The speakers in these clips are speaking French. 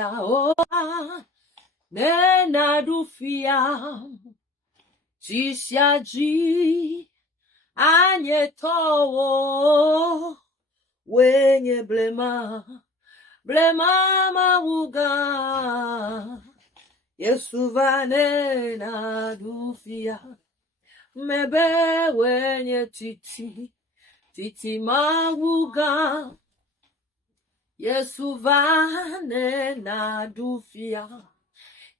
dufia, oh, nena dufia, chishaji, anyetowo, wenye blema mauga, Yesu vanena dufia, mebe wenye titi mauga, Yesu vanena dufia,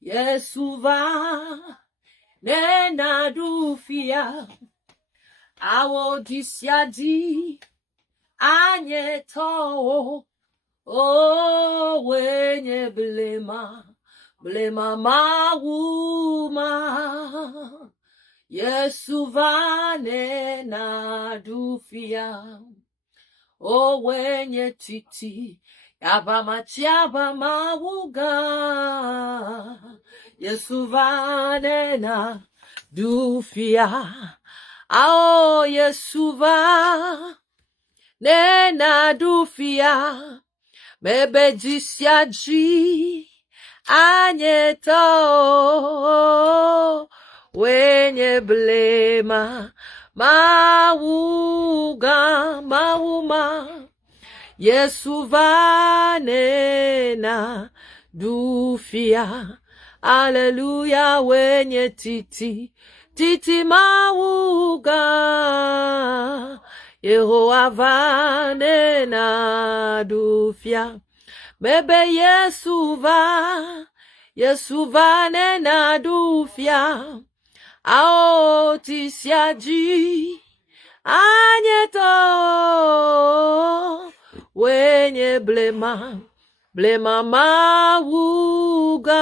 Yesu vanena dufia, awo disiadi anyeto, oh wenye blema mauma, Yesu vanena dufia, oh wenye titi yabama mauga, Yesu vanena dufia, oh Yesu vanena dufia, mebe jisiaji anyeto, wenye blema mauma, Yesu vanena dufia, Hallelujah, wenye titi mauga, Yehowa vanena dufia, bebe Yesu vanena dufia, ao tisiaji anyeto, wenye blema mauga,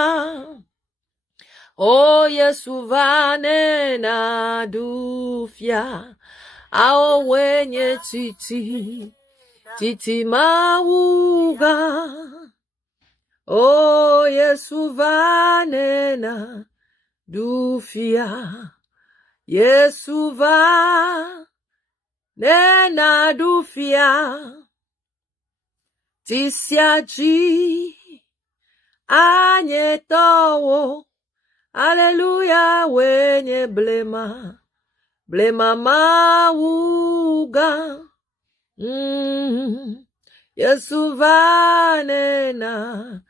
oh Yesu vanena dufia, ao wenye titi mauga, oh Yesu vanena dufia, Yesu vanena dufia, tisiaji anyetowo, Hallelujah, wenye blema mauga, Yesu vanena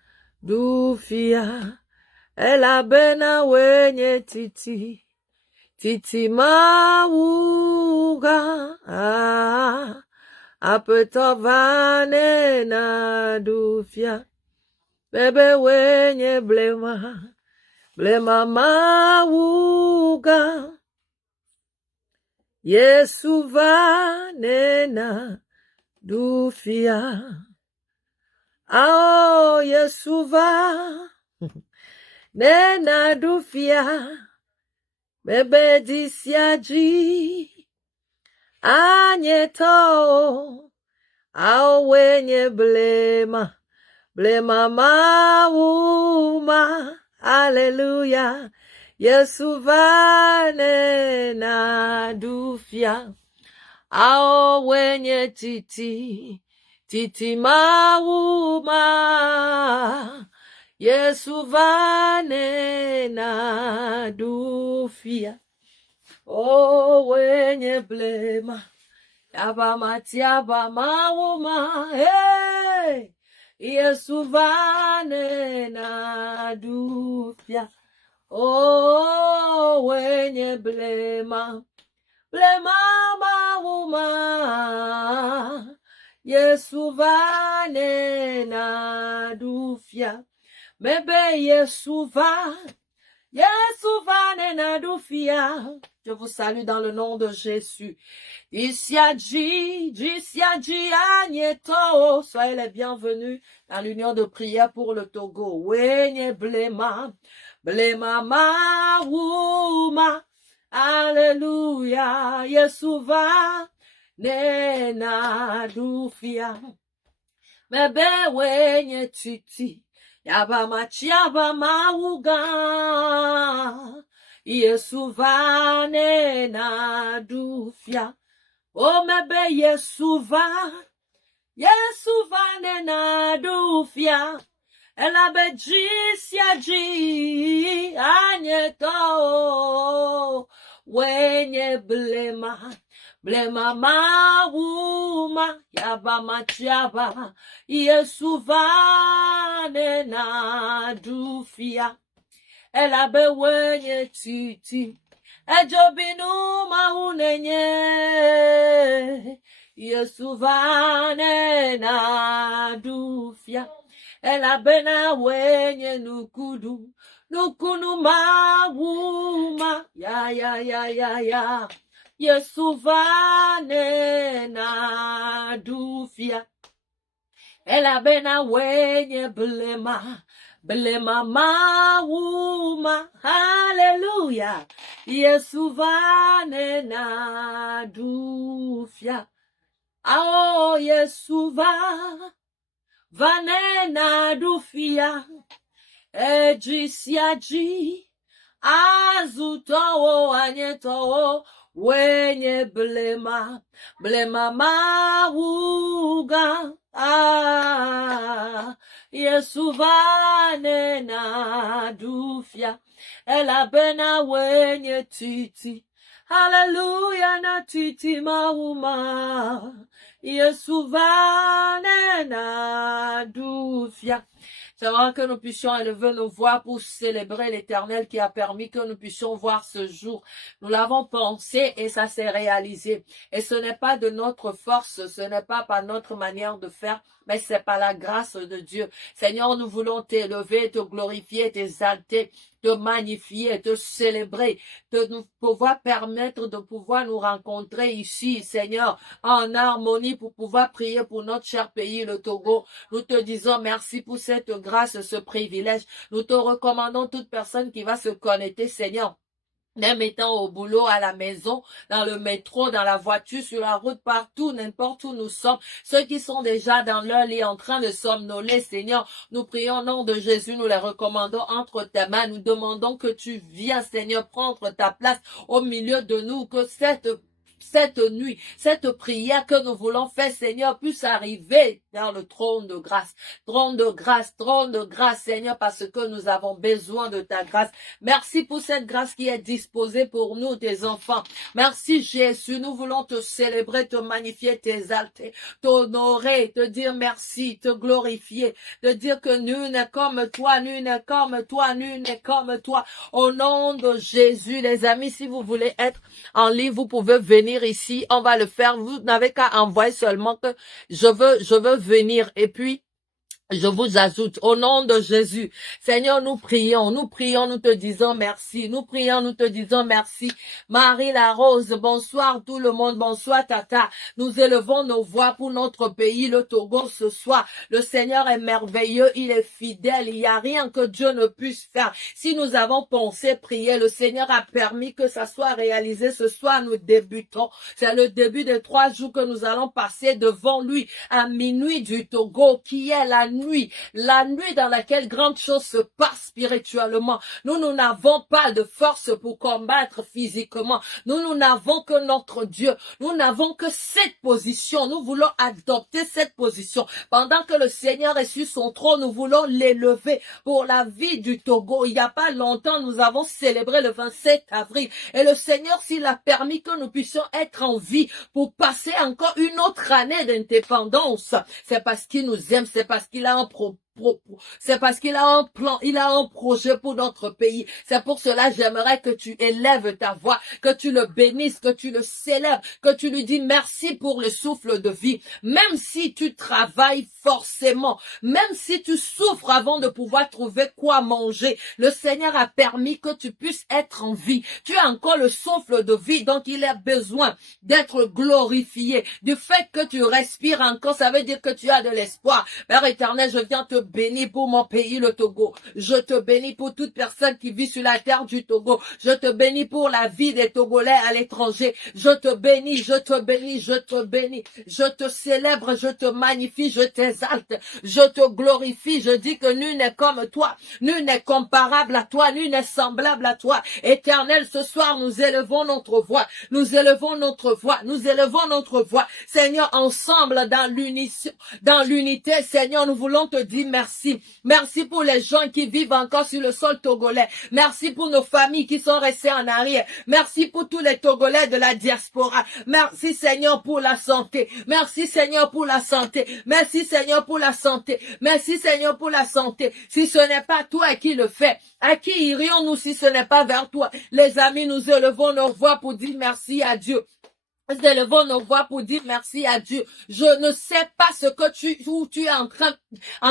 dufia, elabena wenye titi mauga, apeto vanena dufia, bebe wenye blema mauga, Yesu vanena dufia, oh Yesu vanena dufia, bebe disiaji anyeto, au wenye blema mauma, Hallelujah, Yesu vanena dufia, ao wenye titi mauma, Yesu vanena dufia, oh wenye blema yabama mauma, hey, Yesu vanena dufia, oh wenye blema mauma, Yesu vanena dufia, mebe Yesu vanena dufia. Je vous salue dans le nom de Jésus. Disiaji agneto, soyez les bienvenus dans l'union de prière pour le Togo. Wenye blema mauma, Alléluia, Yesu vanena dufia, mebe wenye titi yabama mauga, Yesu vanena dufia, oh mebe Yesu vanena dufia, elabejisiaji anyeto wenye blema mawuma yaba machaba Yesu vane na dufia elabe wenye titi ejobinu mahunenye Yesu vane na dufia elabe na wenye nukunu mawuma ya Yesu vane na dufia elabe na wenye blema mawuma haleluya Yesu vane na dufia ao Yesu vane na dufia ejisiaji azutowo anyetowo wenye blema mawuga Yesu vane na dufia elabena wenye titi haleluya na titi mauma Yesu vane na dufia. C'est vrai que nous puissions élever nos voix pour célébrer l'Éternel qui a permis que nous puissions voir ce jour. Nous l'avons pensé et ça s'est réalisé. Et ce n'est pas de notre force, ce n'est pas par notre manière de faire, mais c'est par la grâce de Dieu. Seigneur, nous voulons t'élever, te glorifier, t'exalter, te magnifier, te célébrer, de nous pouvoir permettre de pouvoir nous rencontrer ici, Seigneur, en harmonie pour pouvoir prier pour notre cher pays, le Togo. Nous te disons merci pour cette grâce, ce privilège. Nous te recommandons toute personne qui va se connecter, Seigneur. Même étant au boulot, à la maison, dans le métro, dans la voiture, sur la route, partout, n'importe où nous sommes. Ceux qui sont déjà dans leur lit en train de somnoler, Seigneur, nous prions au nom de Jésus, nous les recommandons entre tes mains. Nous demandons que tu viennes, Seigneur, prendre ta place au milieu de nous, que cette nuit, cette prière que nous voulons faire, Seigneur, puisse arriver dans le trône de grâce. Trône de grâce, Seigneur, parce que nous avons besoin de ta grâce. Merci pour cette grâce qui est disposée pour nous, tes enfants. Merci, Jésus. Nous voulons te célébrer, te magnifier, t'exalter, t'honorer, te dire merci, te glorifier, te dire que nul n'est comme toi, nul n'est comme toi, nul n'est comme toi. Au nom de Jésus, les amis, si vous voulez être en ligne, vous pouvez venir ici, on va le faire. Vous n'avez qu'à envoyer seulement que je veux venir et puis je vous ajoute au nom de Jésus. Seigneur, nous prions, nous te disons merci. Nous prions, nous te disons merci. Marie la Rose, bonsoir tout le monde, bonsoir Tata. Nous élevons nos voix pour notre pays, le Togo, ce soir. Le Seigneur est merveilleux, il est fidèle, il n'y a rien que Dieu ne puisse faire. Si nous avons pensé prier, le Seigneur a permis que ça soit réalisé. Ce soir, nous débutons. C'est le début des 3 jours que nous allons passer devant lui à minuit du Togo, qui est la nuit dans laquelle grande chose se passe spirituellement. Nous n'avons pas de force pour combattre physiquement. Nous n'avons que notre Dieu. Nous n'avons que cette position. Nous voulons adopter cette position. Pendant que le Seigneur est sur son trône, nous voulons l'élever pour la vie du Togo. Il n'y a pas longtemps, nous avons célébré le 27 avril. Et le Seigneur, s'il a permis que nous puissions être en vie pour passer encore une autre année d'indépendance, c'est parce qu'il nous aime, c'est parce qu'il a un c'est parce qu'il a un plan, il a un projet pour notre pays. C'est pour cela j'aimerais que tu élèves ta voix, que tu le bénisses, que tu le célèbres, que tu lui dis merci pour le souffle de vie. Même si tu travailles forcément, même si tu souffres avant de pouvoir trouver quoi manger, le Seigneur a permis que tu puisses être en vie. Tu as encore le souffle de vie, donc il a besoin d'être glorifié. Du fait que tu respires encore, ça veut dire que tu as de l'espoir. Père éternel, je viens te bénir pour mon pays, le Togo. Je te bénis pour toute personne qui vit sur la terre du Togo. Je te bénis pour la vie des Togolais à l'étranger. Je te bénis, je te bénis, je te bénis. Je te célèbre, je te magnifie, je t'exalte. Je te glorifie. Je dis que nul n'est comme toi. Nul n'est comparable à toi. Nul n'est semblable à toi. Éternel, ce soir, nous élevons notre voix. Nous élevons notre voix. Nous élevons notre voix. Seigneur, ensemble, dans l'unité, Seigneur, nous voulons te dire merci. merci. Merci pour les gens qui vivent encore sur le sol togolais. Merci pour nos familles qui sont restées en arrière. Merci pour tous les Togolais de la diaspora. Merci Seigneur pour la santé. Merci Seigneur pour la santé. Merci Seigneur pour la santé. Merci Seigneur pour la santé. Si ce n'est pas toi qui le fais, à qui irions-nous si ce n'est pas vers toi? Les amis, nous élevons nos voix pour dire merci à Dieu. Nous élevons nos voix pour dire merci à Dieu. Je ne sais pas où tu es en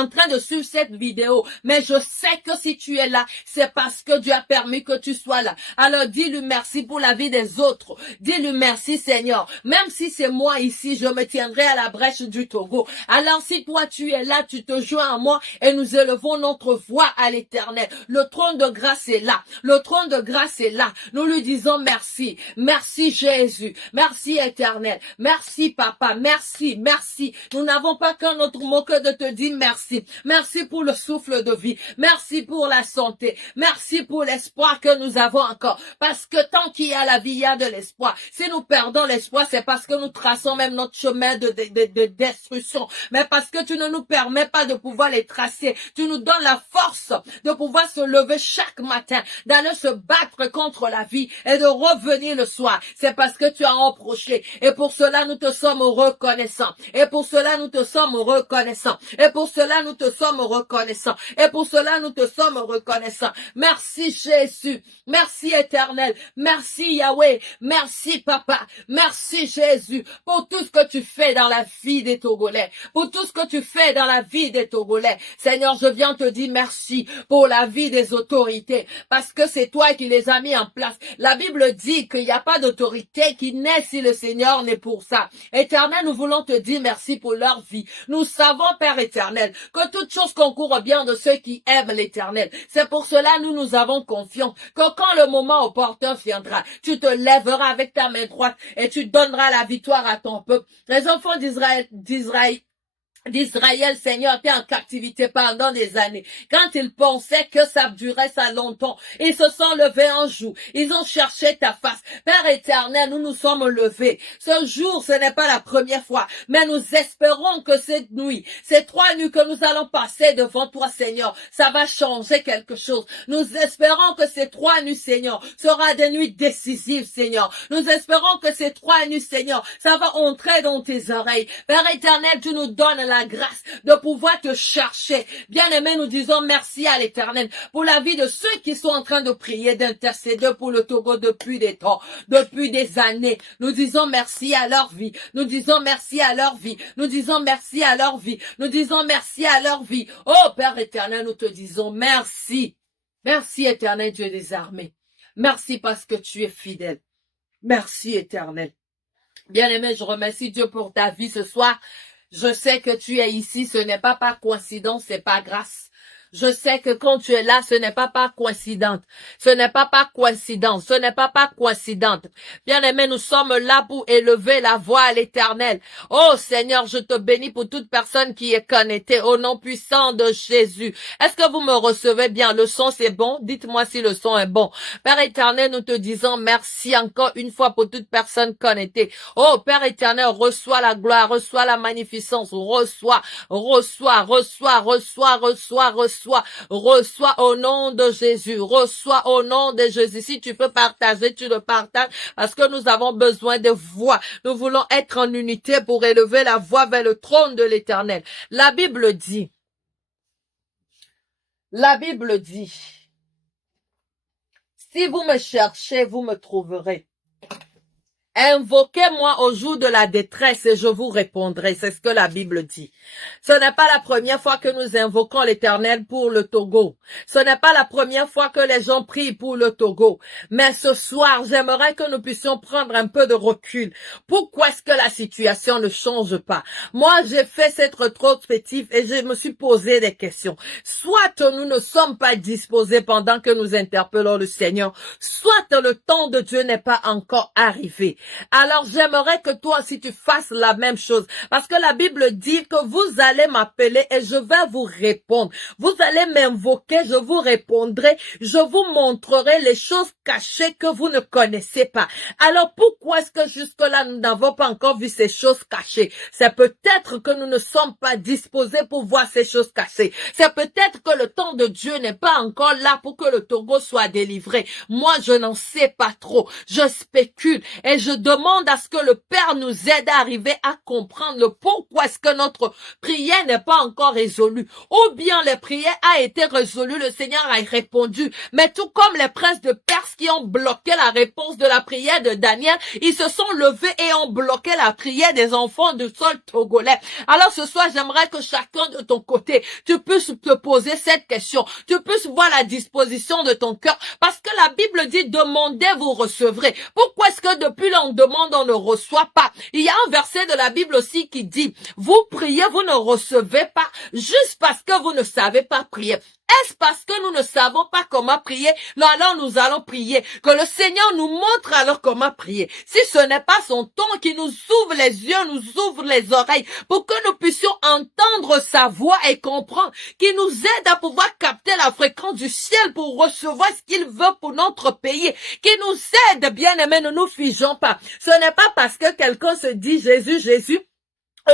train de suivre cette vidéo, mais je sais que si tu es là, c'est parce que Dieu a permis que tu sois là. Alors dis-lui merci pour la vie des autres. Dis-lui merci Seigneur. Même si c'est moi ici, je me tiendrai à la brèche du Togo. Alors si toi tu es là, tu te joins à moi et nous élevons notre voix à l'Éternel. Le trône de grâce est là. Le trône de grâce est là. Nous lui disons merci. Merci Jésus. Merci Éternel. Merci Papa. Merci. Merci. Nous n'avons pas qu'un autre mot que de te dire merci. Merci pour le souffle de vie. Merci pour la santé. Merci pour l'espoir que nous avons encore. Parce que tant qu'il y a la vie, il y a de l'espoir. Si nous perdons l'espoir, c'est parce que nous traçons même notre chemin de destruction. Mais parce que tu ne nous permets pas de pouvoir les tracer. Tu nous donnes la force de pouvoir se lever chaque matin, d'aller se battre contre la vie et de revenir le soir. C'est parce que tu as approché. Et pour cela, nous te sommes reconnaissants. Et pour cela, nous te sommes reconnaissants. Et pour cela, nous te sommes reconnaissants. Et pour cela, nous te sommes reconnaissants. Merci Jésus. Merci Éternel. Merci Yahweh. Merci Papa. Merci Jésus pour tout ce que tu fais dans la vie des Togolais. Pour tout ce que tu fais dans la vie des Togolais. Seigneur, je viens te dire merci pour la vie des autorités. Parce que c'est toi qui les as mis en place. La Bible dit qu'il n'y a pas d'autorité qui naît si le Seigneur n'est pour ça. Éternel, nous voulons te dire merci pour leur vie. Nous savons, Père éternel, que toute chose concourt au bien de ceux qui aiment l'Éternel. C'est pour cela nous avons confiance que quand le moment opportun viendra, tu te lèveras avec ta main droite et tu donneras la victoire à ton peuple. Les enfants d'Israël, Seigneur, était en captivité pendant des années. Quand ils pensaient que ça durait ça longtemps, ils se sont levés un jour. Ils ont cherché ta face. Père éternel, nous nous sommes levés. Ce jour, ce n'est pas la première fois, mais nous espérons que cette nuit, ces 3 nuits que nous allons passer devant toi, Seigneur, ça va changer quelque chose. Nous espérons que ces 3 nuits, Seigneur, sera des nuits décisives, Seigneur. Nous espérons que ces 3 nuits, Seigneur, ça va entrer dans tes oreilles. Père éternel, tu nous donnes la grâce de pouvoir te chercher. Bien-aimés, nous disons merci à l'Éternel pour la vie de ceux qui sont en train de prier, d'intercéder pour le Togo depuis des temps, depuis des années. Nous disons merci à leur vie. Nous disons merci à leur vie. Nous disons merci à leur vie. Nous disons merci à leur vie. Oh Père éternel, nous te disons merci. Merci éternel Dieu des armées. Merci parce que tu es fidèle. Merci éternel. Bien-aimé, je remercie Dieu pour ta vie ce soir. Je sais que tu es ici, ce n'est pas par coïncidence, c'est par grâce. Je sais que quand tu es là, ce n'est pas par coïncidence. Ce n'est pas par coïncidence. Ce n'est pas par coïncidence. Bien-aimés, nous sommes là pour élever la voix à l'Éternel. Oh Seigneur, je te bénis pour toute personne qui est connectée au nom puissant de Jésus. Est-ce que vous me recevez bien? Le son, c'est bon? Dites-moi si le son est bon. Père éternel, nous te disons merci encore une fois pour toute personne connectée. Oh Père éternel, reçois la gloire, reçois la magnificence, reçois au nom de Jésus, reçois au nom de Jésus. Si tu peux partager, tu le partages parce que nous avons besoin de voix. Nous voulons être en unité pour élever la voix vers le trône de l'Éternel. La Bible dit, si vous me cherchez, vous me trouverez. Invoquez-moi au jour de la détresse et je vous répondrai. C'est ce que la Bible dit. Ce n'est pas la première fois que nous invoquons l'Éternel pour le Togo. Ce n'est pas la première fois que les gens prient pour le Togo. Mais ce soir, j'aimerais que nous puissions prendre un peu de recul. Pourquoi est-ce que la situation ne change pas? Moi, j'ai fait cette rétrospective et je me suis posé des questions. Soit nous ne sommes pas disposés pendant que nous interpellons le Seigneur, soit le temps de Dieu n'est pas encore arrivé. Alors j'aimerais que toi aussi tu fasses la même chose. Parce que la Bible dit que vous allez m'appeler et je vais vous répondre. Vous allez m'invoquer, je vous répondrai. Je vous montrerai les choses cachées que vous ne connaissez pas. Alors pourquoi est-ce que jusque-là nous n'avons pas encore vu ces choses cachées? C'est peut-être que nous ne sommes pas disposés pour voir ces choses cachées. C'est peut-être que le temps de Dieu n'est pas encore là pour que le Togo soit délivré. Moi, je n'en sais pas trop. Je spécule et je demande à ce que le Père nous aide à arriver à comprendre le pourquoi est-ce que notre prière n'est pas encore résolue. Ou bien les prières a été résolues, le Seigneur a répondu. Mais tout comme les princes de Perse qui ont bloqué la réponse de la prière de Daniel, ils se sont levés et ont bloqué la prière des enfants du sol togolais. Alors ce soir, j'aimerais que chacun de ton côté, tu puisses te poser cette question. Tu puisses voir la disposition de ton cœur. Parce que la Bible dit, demandez, vous recevrez. Pourquoi est-ce que depuis là, on demande, on ne reçoit pas? Il y a un verset de la Bible aussi qui dit, vous priez, vous ne recevez pas, juste parce que vous ne savez pas prier. Est-ce parce que nous ne savons pas comment prier? Non, alors nous allons prier. Que le Seigneur nous montre alors comment prier. Si ce n'est pas son ton qui nous ouvre les yeux, nous ouvre les oreilles, pour que nous puissions entendre sa voix et comprendre, qui nous aide à pouvoir capter la fréquence du ciel pour recevoir ce qu'il veut pour notre pays, qui nous aide, bien aimés, ne nous figeons pas. Ce n'est pas parce que quelqu'un se dit Jésus, Jésus,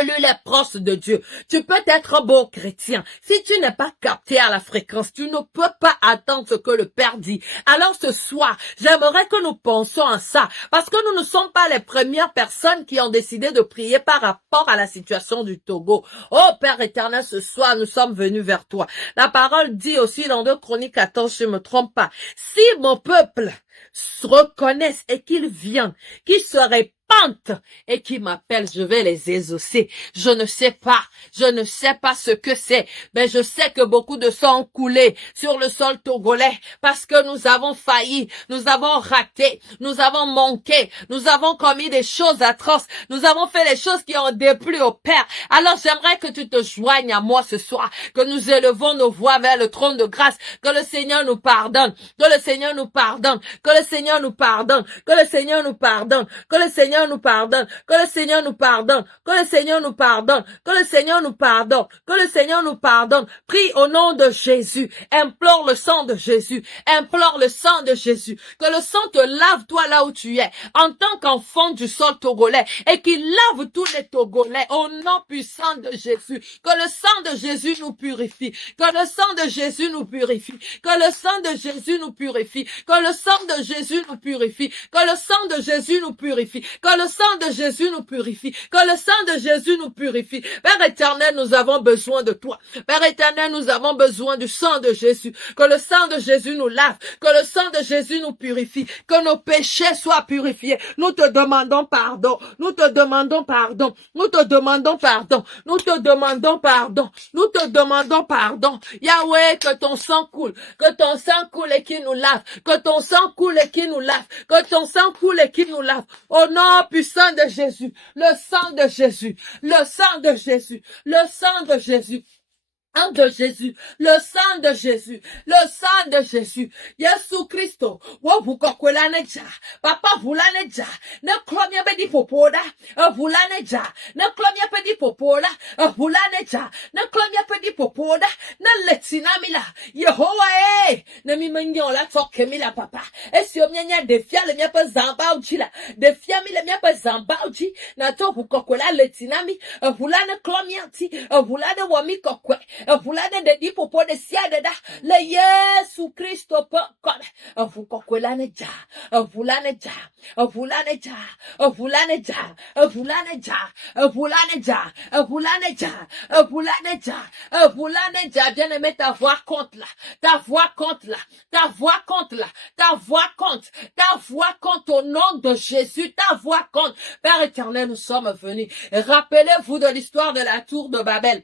lui est proche de Dieu. Tu peux être un bon chrétien. Si tu n'es pas capté à la fréquence, tu ne peux pas attendre ce que le Père dit. Alors ce soir, j'aimerais que nous pensions à ça. Parce que nous ne sommes pas les premières personnes qui ont décidé de prier par rapport à la situation du Togo. Oh Père éternel, ce soir, nous sommes venus vers toi. La parole dit aussi dans 2 Chroniques 14, je ne me trompe pas. Si mon peuple se reconnaissent et qu'ils viennent, qu'ils se répandent et qui m'appellent, je vais les exaucer. Je ne sais pas ce que c'est, mais je sais que beaucoup de sang ont coulé sur le sol togolais parce que nous avons failli, nous avons raté, nous avons manqué, nous avons commis des choses atroces, nous avons fait les choses qui ont déplu au Père. Alors j'aimerais que tu te joignes à moi ce soir, que nous élevons nos voix vers le trône de grâce, que le Seigneur nous pardonne, que le Seigneur nous pardonne, que le Seigneur nous pardonne, que le Seigneur nous pardonne, que le Seigneur nous pardonne, que le Seigneur nous pardonne, que le Seigneur nous pardonne, que le Seigneur nous pardonne, que le Seigneur nous pardonne. Prie au nom de Jésus, implore le sang de Jésus, implore le sang de Jésus, que le sang te lave toi là où tu es, en tant qu'enfant du sol togolais, et qu'il lave tous les Togolais au nom puissant de Jésus, que le sang de Jésus nous purifie, que le sang de Jésus nous purifie, que le sang de Jésus nous purifie, que le sang de Jésus nous purifie, que le sang de Jésus nous purifie, que le sang de Jésus nous purifie, que le sang de Jésus nous purifie. Père éternel, nous avons besoin de toi. Père éternel, nous avons besoin du sang de Jésus, que le sang de Jésus nous lave, que le sang de Jésus nous purifie, que nos péchés soient purifiés. Nous te demandons pardon, nous te demandons pardon, nous te demandons pardon, nous te demandons pardon, nous te demandons pardon. Yahweh, que ton sang coule et qui nous lave, que ton sang coule et qui nous lave, que ton sang coule et qui nous lave. Au nom puissant de Jésus, le sang de Jésus, le sang de Jésus, le sang de Jésus. De Jésus, le sang de Jésus, le sang de Jésus, Yesu Christo, wabukokwela neja, papa vulaneja, ne klomye bedi popoda, vulaneja, ne klomye pedi popoda, vulaneja, ne klomye pedi popoda, ne letinamila, Yehowa ne mi menyon la toke mi la papa, si omnyanya defia le mia pa zamba uchi la, defia mi le mia pa zamba uchi, na to bukokwela letinami, vulane klomye ti, vulane wami kokwe, vulane de di popo de siade da le Yesu Christo pokone vukokwelane ja vulane ja vulane ja vulane ja vulane ja vulane ja vulane ja vulane ja vulane ja. Bien-aimé, ta voix compte là, ta voix compte là, ta voix compte là, ta voix compte, ta voix compte au nom de Jésus, ta voix compte. Père éternel, nous sommes venus. Rappelez-vous de l'histoire de la tour de Babel.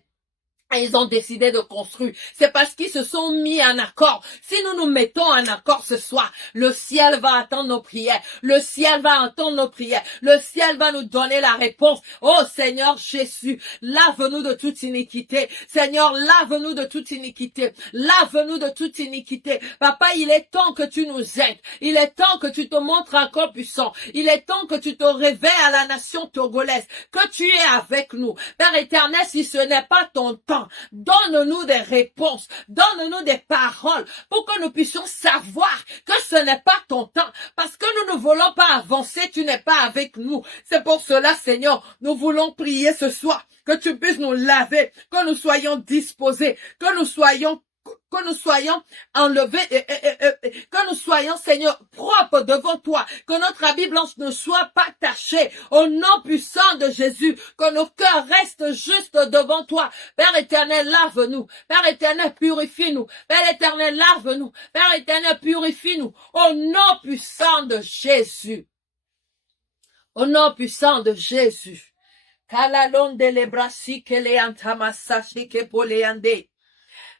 Et ils ont décidé de construire. C'est parce qu'ils se sont mis en accord. Si nous nous mettons en accord ce soir, le ciel va attendre nos prières. Le ciel va entendre nos prières. Le ciel va nous donner la réponse. Oh Seigneur Jésus, lave-nous de toute iniquité. Seigneur, lave-nous de toute iniquité. Lave-nous de toute iniquité. Papa, il est temps que tu nous aides. Il est temps que tu te montres encore puissant. Il est temps que tu te réveilles à la nation togolaise. Que tu es avec nous. Père éternel, si ce n'est pas ton temps, donne-nous des réponses, donne-nous des paroles pour que nous puissions savoir que ce n'est pas ton temps, parce que nous ne voulons pas avancer, tu n'es pas avec nous. C'est pour cela, Seigneur, nous voulons prier ce soir, que tu puisses nous laver, que nous soyons disposés, que nous soyons enlevés, que nous soyons, Seigneur, propres devant toi, que notre habit blanche ne soit pas tachée, au nom puissant de Jésus, que nos cœurs restent justes devant toi. Père éternel, lave-nous. Père éternel, purifie-nous. Père éternel, lave-nous. Père éternel, purifie-nous, au nom puissant de Jésus. Au nom puissant de Jésus.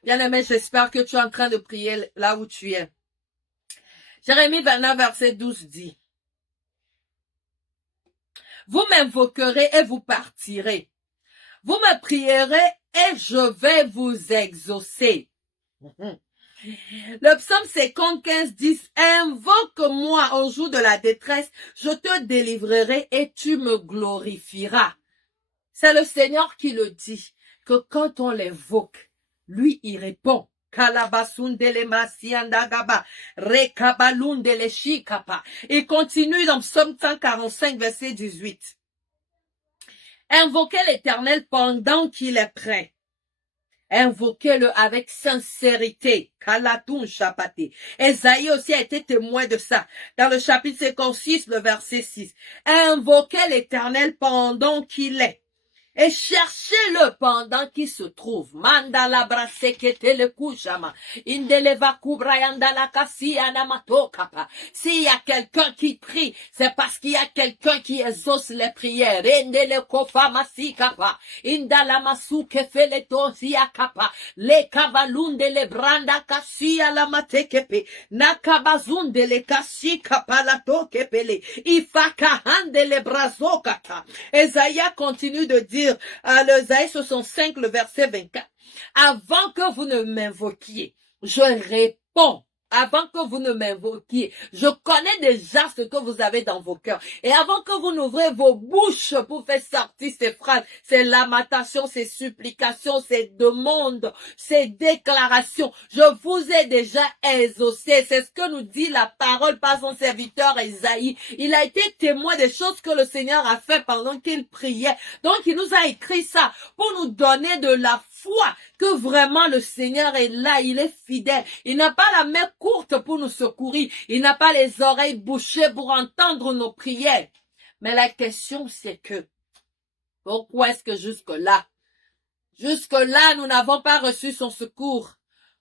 Bien-aimé, j'espère que tu es en train de prier là où tu es. Jérémie 29, verset 12 dit, « Vous m'invoquerez et vous partirez. Vous me prierez et je vais vous exaucer. » Le psaume 55 dit, « Invoque-moi au jour de la détresse, je te délivrerai et tu me glorifieras. » C'est le Seigneur qui le dit, que quand on l'invoque, lui, il répond. Il continue dans Psaume 145, verset 18. Invoquez l'Éternel pendant qu'il est prêt. Invoquez-le avec sincérité. Esaïe aussi a été témoin de ça. Dans le chapitre 56, le verset 6. Invoquez l'Éternel pendant qu'il est. Et cherchez-le pendant qu'il se trouve. Mandala brasekete le kujama. Indeleva kubrayanda la kasi anamato kapa. S'il y a quelqu'un qui prie, c'est parce qu'il y a quelqu'un qui exauce les prières. Indele kofa masi kapa. Indala masu kefele tosia kapa. Le kavalunde le branda kasi alamate kepe. Nakabazunde le kasi kapa la to kepele. Ifaka hande le brazo kata. Esaïe continue de dire à l'Esaïe 65, le verset 24. Avant que vous ne m'invoquiez, je réponds. Avant que vous ne m'invoquiez, je connais déjà ce que vous avez dans vos cœurs. Et avant que vous n'ouvrez vos bouches pour faire sortir ces phrases, ces lamentations, ces supplications, ces demandes, ces déclarations, je vous ai déjà exaucé. C'est ce que nous dit la parole par son serviteur Esaïe. Il a été témoin des choses que le Seigneur a fait pendant qu'il priait. Donc il nous a écrit ça pour nous donner de la foi que vraiment le Seigneur est là, il est fidèle. Il n'a pas la main courte pour nous secourir. Il n'a pas les oreilles bouchées pour entendre nos prières. Mais la question c'est que, pourquoi est-ce que jusque-là, nous n'avons pas reçu son secours?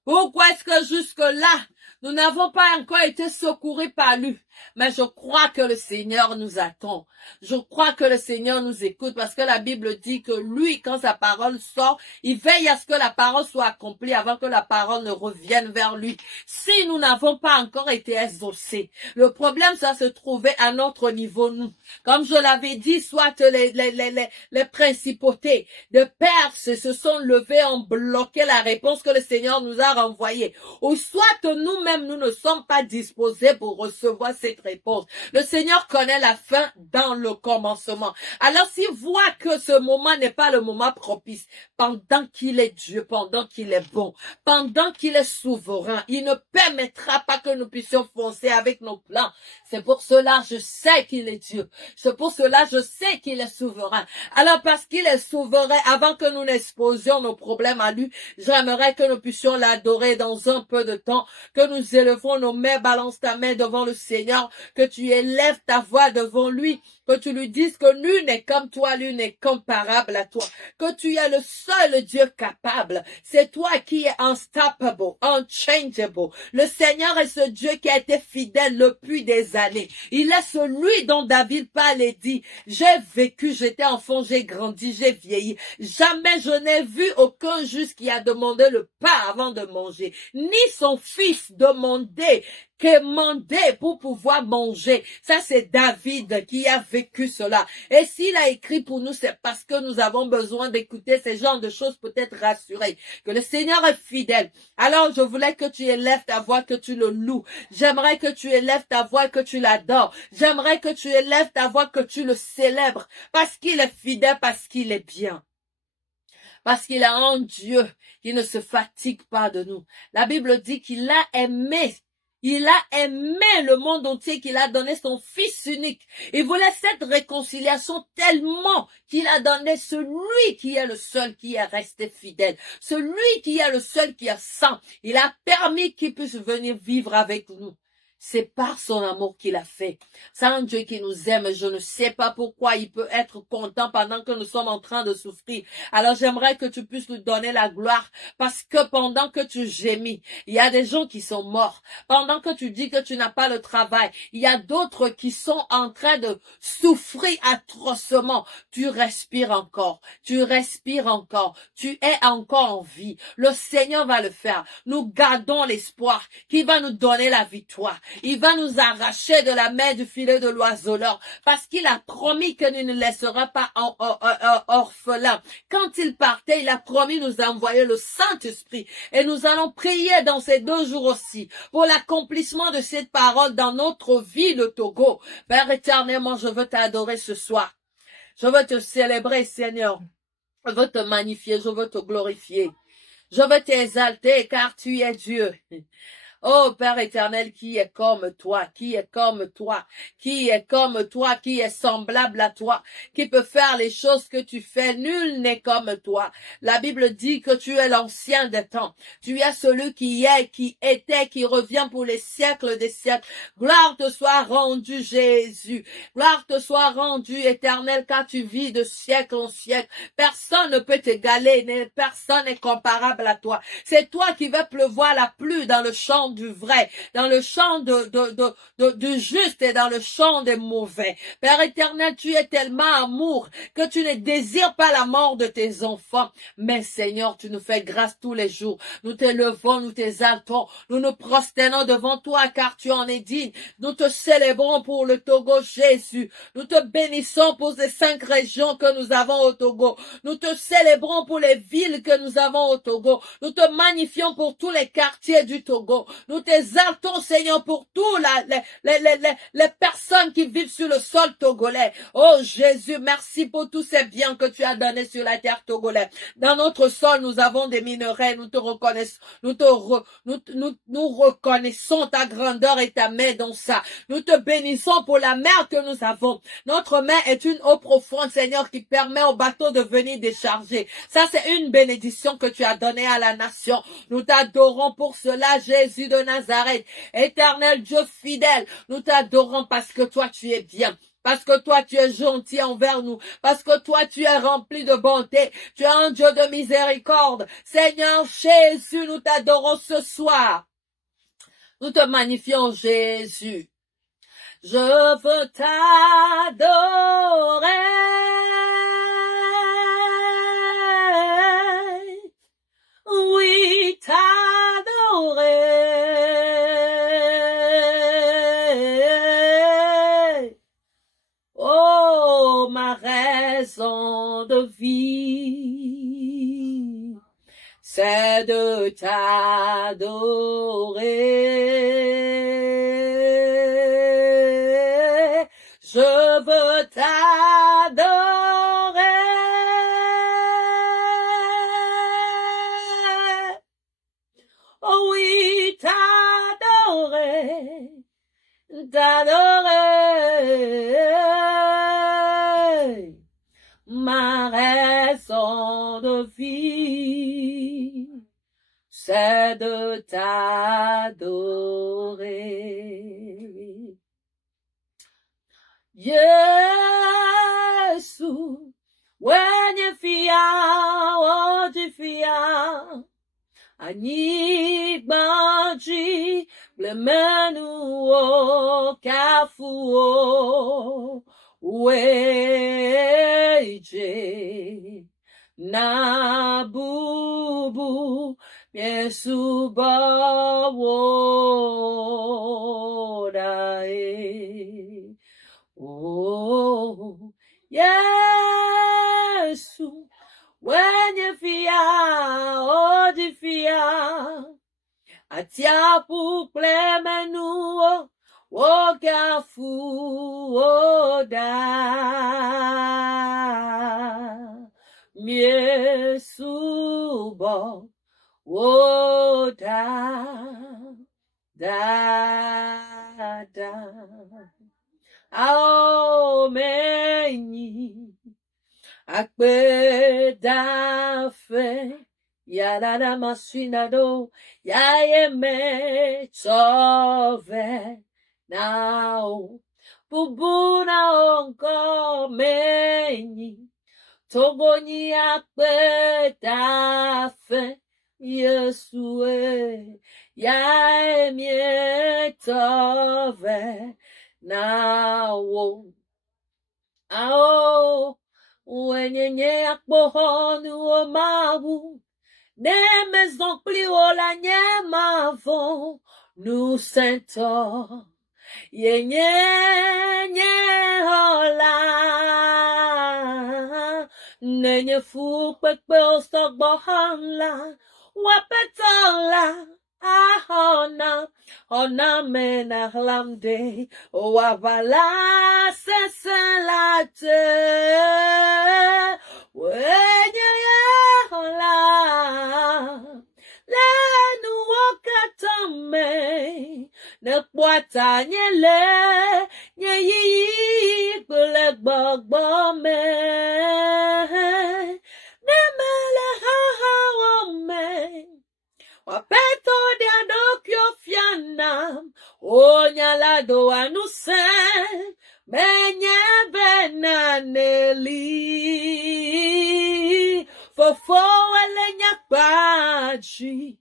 Pourquoi est-ce que jusque-là, nous n'avons pas encore été secourus par lui? Mais je crois que le Seigneur nous attend. Je crois que le Seigneur nous écoute parce que la Bible dit que lui, quand sa parole sort, il veille à ce que la parole soit accomplie avant que la parole ne revienne vers lui. Si nous n'avons pas encore été exaucés, le problème, ça se trouvait à notre niveau, nous. Comme je l'avais dit, soit les principautés de Perse se sont levées, ont bloqué la réponse que le Seigneur nous a renvoyée. Ou soit nous-mêmes, nous ne sommes pas disposés pour recevoir cette réponse. Le Seigneur connaît la fin dans le commencement. Alors s'il voit que ce moment n'est pas le moment propice, pendant qu'il est Dieu, pendant qu'il est bon, pendant qu'il est souverain, il ne permettra pas que nous puissions foncer avec nos plans. C'est pour cela je sais qu'il est Dieu. C'est pour cela je sais qu'il est souverain. Alors parce qu'il est souverain, avant que nous n'exposions nos problèmes à lui, j'aimerais que nous puissions l'adorer dans un peu de temps, que nous élevons nos mains, balance ta main devant le Seigneur, que tu élèves ta voix devant lui, que tu lui dises que nul n'est comme toi, nul n'est comparable à toi, que tu es le seul Dieu capable. C'est toi qui es unstoppable, unchangeable. Le Seigneur est ce Dieu qui a été fidèle depuis des années. Il est celui dont David parle et dit, j'ai vécu, j'étais enfant, j'ai grandi, j'ai vieilli. Jamais je n'ai vu aucun juste qui a demandé le pain avant de manger, ni son fils demander pour pouvoir manger. Ça, c'est David qui a vécu cela. Et s'il a écrit pour nous, c'est parce que nous avons besoin d'écouter ces genres de choses, peut-être rassurées, que le Seigneur est fidèle. Alors, je voulais que tu élèves ta voix, que tu le loues. J'aimerais que tu élèves ta voix, que tu l'adores. J'aimerais que tu élèves ta voix, que tu le célèbres, parce qu'il est fidèle, parce qu'il est bien. Parce qu'il est un Dieu qui ne se fatigue pas de nous. La Bible dit qu'il a aimé. Il a aimé le monde entier, qu'il a donné son Fils unique. Il voulait cette réconciliation tellement qu'il a donné celui qui est le seul qui est resté fidèle. Celui qui est le seul qui est saint. Il a permis qu'il puisse venir vivre avec nous. C'est par son amour qu'il a fait. C'est un Dieu qui nous aime. Je ne sais pas pourquoi il peut être content pendant que nous sommes en train de souffrir. Alors j'aimerais que tu puisses lui donner la gloire, parce que pendant que tu gémis, il y a des gens qui sont morts. Pendant que tu dis que tu n'as pas le travail, il y a d'autres qui sont en train de souffrir atrocement. Tu respires encore. Tu respires encore. Tu es encore en vie. Le Seigneur va le faire. Nous gardons l'espoir qu'il va nous donner la victoire. Il va nous arracher de la main du filet de l'oiseleur, parce qu'il a promis que nous ne laissera pas orphelins. Quand il partait, il a promis nous envoyer le Saint-Esprit. Et nous allons prier dans ces 2 jours aussi pour l'accomplissement de cette parole dans notre vie, le Togo. Père éternellement, je veux t'adorer ce soir. Je veux te célébrer, Seigneur. Je veux te magnifier, je veux te glorifier. Je veux t'exalter, car tu es Dieu. Oh Père éternel, qui est comme toi, qui est comme toi, qui est comme toi, qui est semblable à toi, qui peut faire les choses que tu fais, nul n'est comme toi. La Bible dit que tu es l'ancien des temps, tu es celui qui est, qui était, qui revient pour les siècles des siècles. Gloire te soit rendue, Jésus, gloire te soit rendue, éternel, car tu vis de siècle en siècle. Personne ne peut t'égaler, personne n'est comparable à toi. C'est toi qui vas pleuvoir la pluie dans le champ du vrai, dans le champ du juste et dans le champ des mauvais. Père éternel, tu es tellement amour que tu ne désires pas la mort de tes enfants. Mais Seigneur, tu nous fais grâce tous les jours. Nous t'élevons, nous t'exaltons, nous nous prosternons devant toi car tu en es digne. Nous te célébrons pour le Togo, Jésus. Nous te bénissons pour ces 5 régions que nous avons au Togo. Nous te célébrons pour les villes que nous avons au Togo. Nous te magnifions pour tous les quartiers du Togo. Nous t'exaltons, Seigneur, pour tous les personnes qui vivent sur le sol togolais. Oh Jésus, merci pour tous ces biens que tu as donnés sur la terre togolaise. Dans notre sol, nous avons des minerais. Nous te reconnaissons. Nous reconnaissons ta grandeur et ta main dans ça. Nous te bénissons pour la mer que nous avons. Notre mer est une eau profonde, Seigneur, qui permet au bateau de venir décharger. Ça, c'est une bénédiction que tu as donnée à la nation. Nous t'adorons pour cela, Jésus de Nazareth. Éternel Dieu fidèle, nous t'adorons parce que toi, tu es bien. Parce que toi, tu es gentil envers nous. Parce que toi, tu es rempli de bonté. Tu es un Dieu de miséricorde. Seigneur Jésus, nous t'adorons ce soir. Nous te magnifions, Jésus. Je veux t'adorer. Oui, t'adorer. Oh, ma raison de vie, c'est de t'adorer. Je veux t'adorer. Oh oui, t'adorer, t'adorer. Ma raison de vie, c'est de t'adorer. Yeah. Yesu wenye fia ojifia anyigbaji blemenu kafuo weje na bubu Yesu bawodae. Oh, Yesu wenye fia odifia atiapu plemenuo wokafu oda miesubo woda da aomeni akpedafe yadada masinado yayeme tove now bubuna onko meni togoni akpedafe Yesue yayeme tove now ao wenyenye akpohonu omawu ne maison pli ola nyema vont nous sentons yenye hola nenye fu pepe ostogbo hanla wapetola ona mena hlamde o avala seselate wenye hola lenu wakatame ne kwata nyele nye yi kule gbogbo me ne mele ha ome wapeto de adokyo fiana onyalado anuse menye benaneli fofo elenya pachi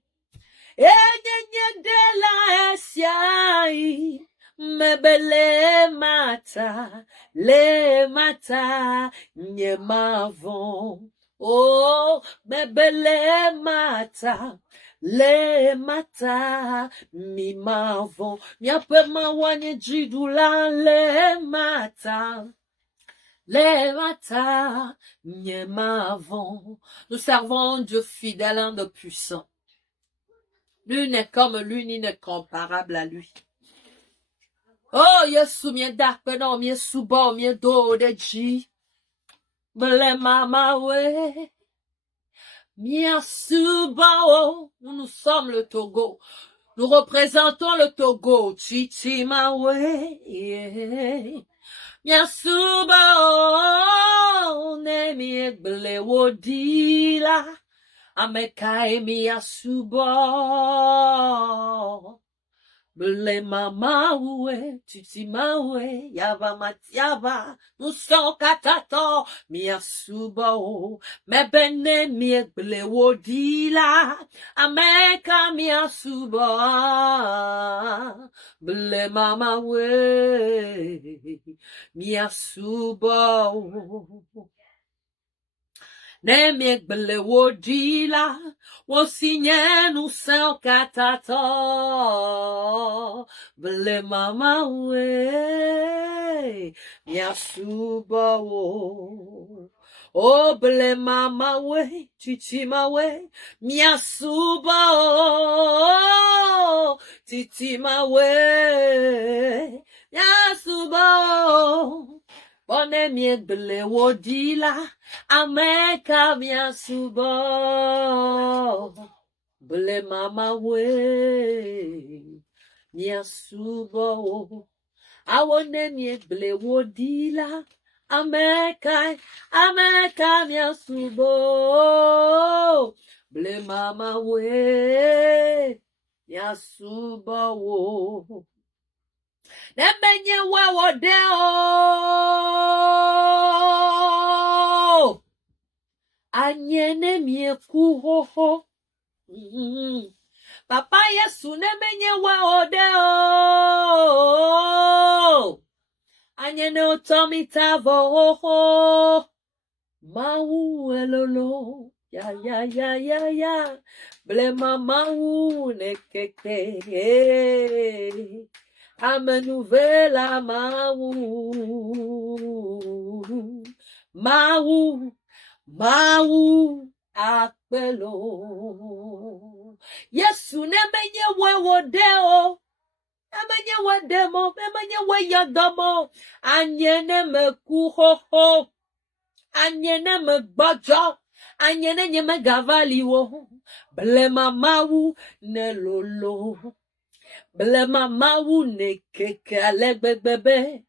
enye de la esiai mebele mata le mata nye mavon oh mebele mata le mata mi mavon mi apema wanye jidula le mata nye mavon. Nous servons un Dieu fidèle, un Dieu puissant. Lui n'est comme lui, ni n'est comparable à lui. Oh, Yesu mien dakpeno, mien subo, mien do de ji. Ble mama we. Mien subo. Nous sommes le Togo. Nous représentons le Togo. Chichi ma we. Yeah. Mien subo. Ne mien ble wodila. Amekai mien subo. Ble mama we, titi mawe, yava matiava, nous sommes katato, mia subo, me bene mi ble wodila, ameka mia subo, ble mama we, mia subo. Ne mi ble wodila, wosinye nous sommes katato, ble mama we, mia subo. Oh, ble mama we, titi ma we, mia subo, titi ma we, mia subo. Bone mi ble wodila, ameka mia subo. Ble mama we, mia subo. Awone mi ble wodila, ameka mia subo. Ble mama we, mia subo. Nemenye wawodeo. Anyene mieku ho ho. Papa Yesu nemenye wawodeo. Anyene otomitavo ho ho. Mau elolo. Ya ya ya ya ya. Blema mau nekeke. Amenuvela mau. Mau. Mau akpelo. Yesu nemenye wawodeo. Nemenye wademo. Nemenye wayadomo. Anyene meku ho ho. Anyene me gbajo. Anyene nye me gavali wo. Blema mau ne lolo. Blema mau ne keke alegbebebe.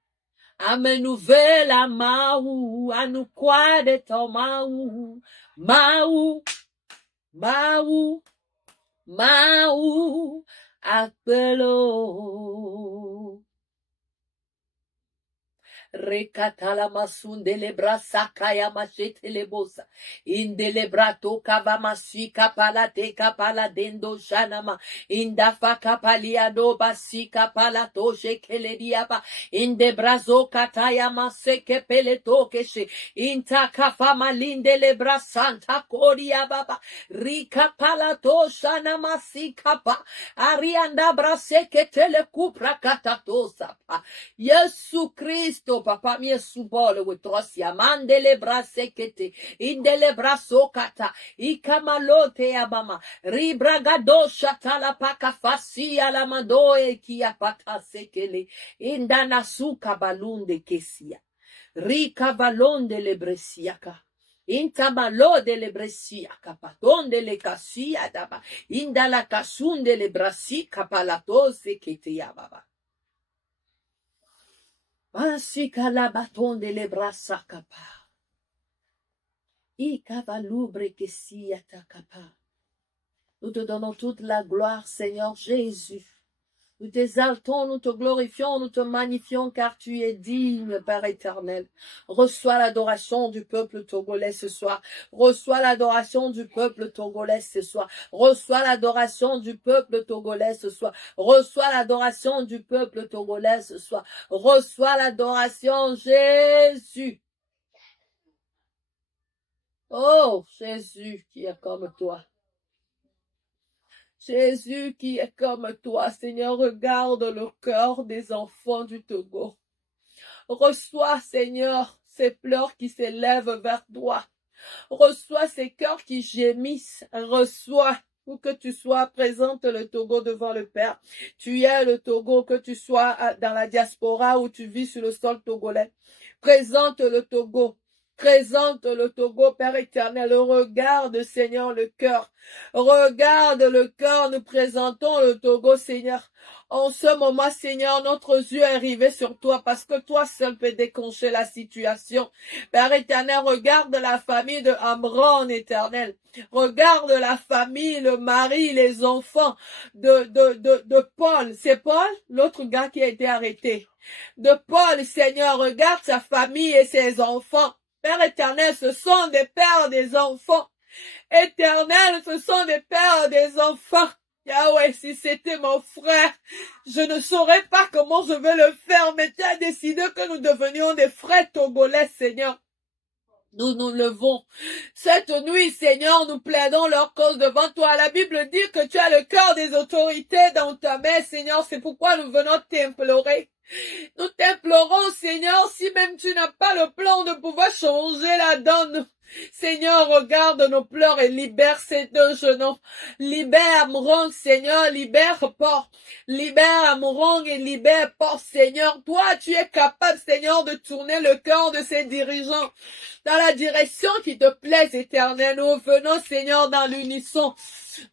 Amenuvela mau. Anukwade to mau. Mau. Mau. Mau. Akpelo. Rekatala masunde le brasa kaya machete le bosa. Inde le brato kava masika palate kapala dendo shanama. Inda faka paliado basika palato shekele diaba. Inde brazo kataya maseke peleto keshe. Inta kafa malinde le brasanta koria baba. Rika palato shanama sikapa. Arianda braseke tele kupra katatosa. Yesu Cristo, papa mie subole we trosia mandele brasekete indele brasokata ikamalote abama ribragado shatala paka fasi ala mandoe kia pata sekele indana suka balunde kesia rika balonde le bresiaka Intamalo de le bresiaka patonde le kasia daba indala kasunde le brasika palatose kete yababa. Masika la baton de le brasa kapa. Ikavalubre que si atakapa. Nous te donnons toute la gloire, Seigneur Jésus. Nous t'exaltons, nous te glorifions, nous te magnifions, car tu es digne, Père éternel. Reçois l'adoration du peuple togolais ce soir. Reçois l'adoration du peuple togolais ce soir. Reçois l'adoration du peuple togolais ce soir. Reçois l'adoration du peuple togolais ce soir. Reçois l'adoration, Jésus. Oh, Jésus qui est comme toi. Jésus qui est comme toi, Seigneur, regarde le cœur des enfants du Togo. Reçois, Seigneur, ces pleurs qui s'élèvent vers toi. Reçois ces cœurs qui gémissent. Reçois, où que tu sois, présente le Togo devant le Père. Tu es le Togo, que tu sois dans la diaspora ou tu vis sur le sol togolais. Présente le Togo. Présente le Togo, Père éternel. Regarde, Seigneur, le cœur. Regarde le cœur. Nous présentons le Togo, Seigneur. En ce moment, Seigneur, notre yeux est rivé sur toi parce que toi seul peux déclencher la situation. Père éternel, regarde la famille de Amron, éternel. Regarde la famille, le mari, les enfants de Paul. C'est Paul, l'autre gars qui a été arrêté. De Paul, Seigneur, regarde sa famille et ses enfants. Père éternel, ce sont des pères des enfants. Éternel, ce sont des pères des enfants. Yahweh, si c'était mon frère, je ne saurais pas comment je vais le faire, mais tu as décidé que nous devenions des frères togolais, Seigneur. Nous nous levons. Cette nuit, Seigneur, nous plaidons leur cause devant toi. La Bible dit que tu as le cœur des autorités dans ta main, Seigneur. C'est pourquoi nous venons t'implorer. Nous t'implorons, Seigneur, si même tu n'as pas le plan de pouvoir changer la donne. Seigneur, regarde nos pleurs et libère ces deux jeunes. Libère Amron, Seigneur, libère Port. Libère Amron et libère Port, Seigneur. Toi, tu es capable, Seigneur, de tourner le cœur de ces dirigeants dans la direction qui te plaise, éternel. Nous venons, Seigneur, dans l'unisson.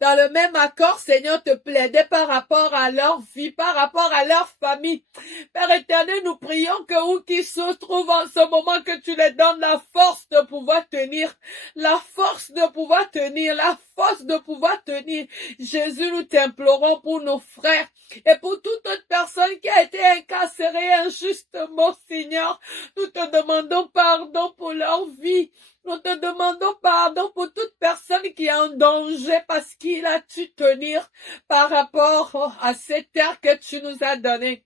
Dans le même accord, Seigneur, te plaider par rapport à leur vie, par rapport à leur famille. Père éternel, nous prions que où qu'ils se trouvent en ce moment, que tu les donnes la force de pouvoir tenir, la force de pouvoir tenir, la force de pouvoir tenir. Jésus, nous t'implorons pour nos frères et pour toute autre personne qui a été incarcérée injustement, Seigneur. Nous te demandons pardon pour leur vie. Nous te demandons pardon pour toute personne qui est en danger parce qu'il a su tenir par rapport à cette terre que tu nous as donnée.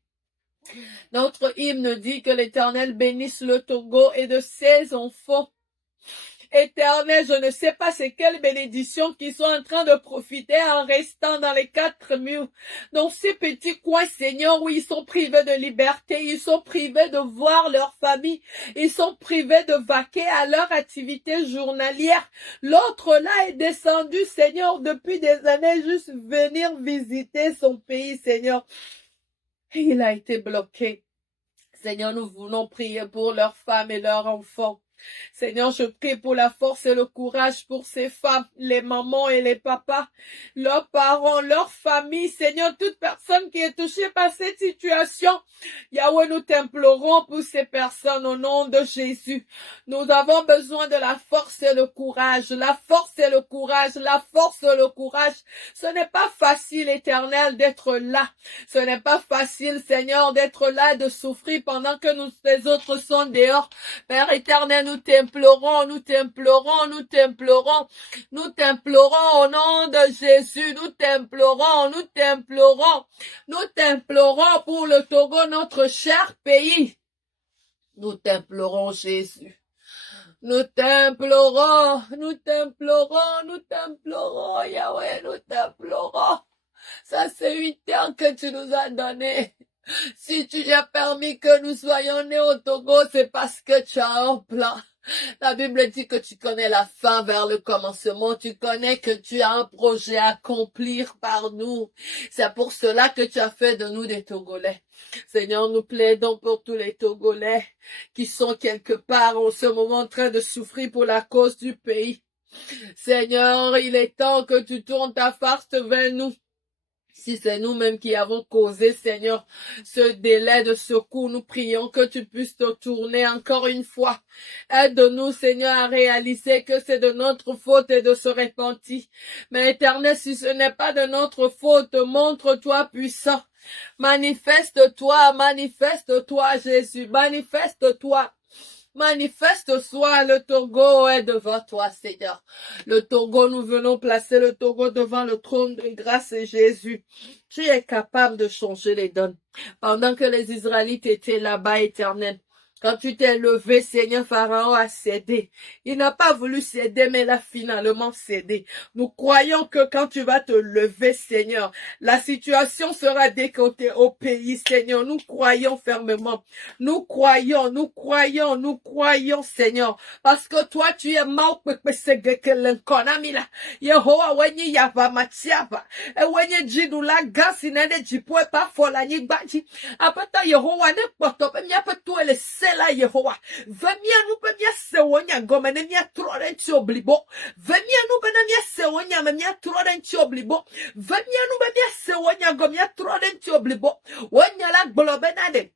Notre hymne dit que l'Éternel bénisse le Togo et de ses enfants. Éternel, je ne sais pas c'est quelles bénédictions qui sont en train de profiter en restant dans les 4 murs. Dans ces petits coins, Seigneur, où ils sont privés de liberté, ils sont privés de voir leur famille, ils sont privés de vaquer à leur activité journalière. L'autre là est descendu, Seigneur, depuis des années, juste venir visiter son pays, Seigneur. Et il a été bloqué. Seigneur, nous voulons prier pour leurs femmes et leurs enfants. Seigneur, je prie pour la force et le courage pour ces femmes, les mamans et les papas, leurs parents, leurs familles. Seigneur, toute personne qui est touchée par cette situation, Yahweh, nous t'implorons pour ces personnes au nom de Jésus. Nous avons besoin de la force et le courage, la force et le courage, la force et le courage. Ce n'est pas facile, Éternel, d'être là. Ce n'est pas facile, Seigneur, d'être là, de souffrir pendant que nous, les autres sont dehors. Père éternel, nous t'implorons, nous t'implorons, nous t'implorons, nous t'implorons au nom de Jésus, nous t'implorons, nous t'implorons, nous t'implorons pour le Togo, notre cher pays. Nous t'implorons, Jésus. Nous t'implorons, nous t'implorons, nous t'implorons, Yahweh, nous t'implorons. Ça, c'est une terre que tu nous as donnée. Si tu as permis que nous soyons nés au Togo, c'est parce que tu as un plan. La Bible dit que tu connais la fin vers le commencement. Tu connais que tu as un projet à accomplir par nous. C'est pour cela que tu as fait de nous des Togolais. Seigneur, nous plaidons pour tous les Togolais qui sont quelque part en ce moment en train de souffrir pour la cause du pays. Seigneur, il est temps que tu tournes ta face vers nous. Si c'est nous-mêmes qui avons causé, Seigneur, ce délai de secours, nous prions que tu puisses te tourner encore une fois. Aide-nous, Seigneur, à réaliser que c'est de notre faute et de se repentir. Mais Éternel, si ce n'est pas de notre faute, montre-toi puissant. Manifeste-toi, manifeste-toi, Jésus, manifeste-toi. Manifeste-toi, le Togo est devant toi, Seigneur. Le Togo, nous venons placer le Togo devant le trône de grâce, Jésus. Tu es capable de changer les donnes. Pendant que les Israélites étaient là-bas, Éternel, quand tu t'es levé, Seigneur, Pharaon a cédé. Il n'a pas voulu céder, mais il a finalement cédé. Nous croyons que quand tu vas te lever, Seigneur, la situation sera décomptée au pays, Seigneur. Nous croyons fermement. Nous croyons, nous croyons, nous croyons, Seigneur. Parce que toi, tu es mort, Yehowa wenye yava matiava. E wenye jidula gasi nende jipwe pa fola nyigbaji. Apeta Yehowa ne potope miapetu ele la Yehowa. Vemia nous pemia sewonya gome ne mia trorenti oblibo. Vemia nous pemia sewonya me mia trorenti oblibo. Vemia nous pemia sewonya gome mia trorenti oblibo. Wonya la globenade.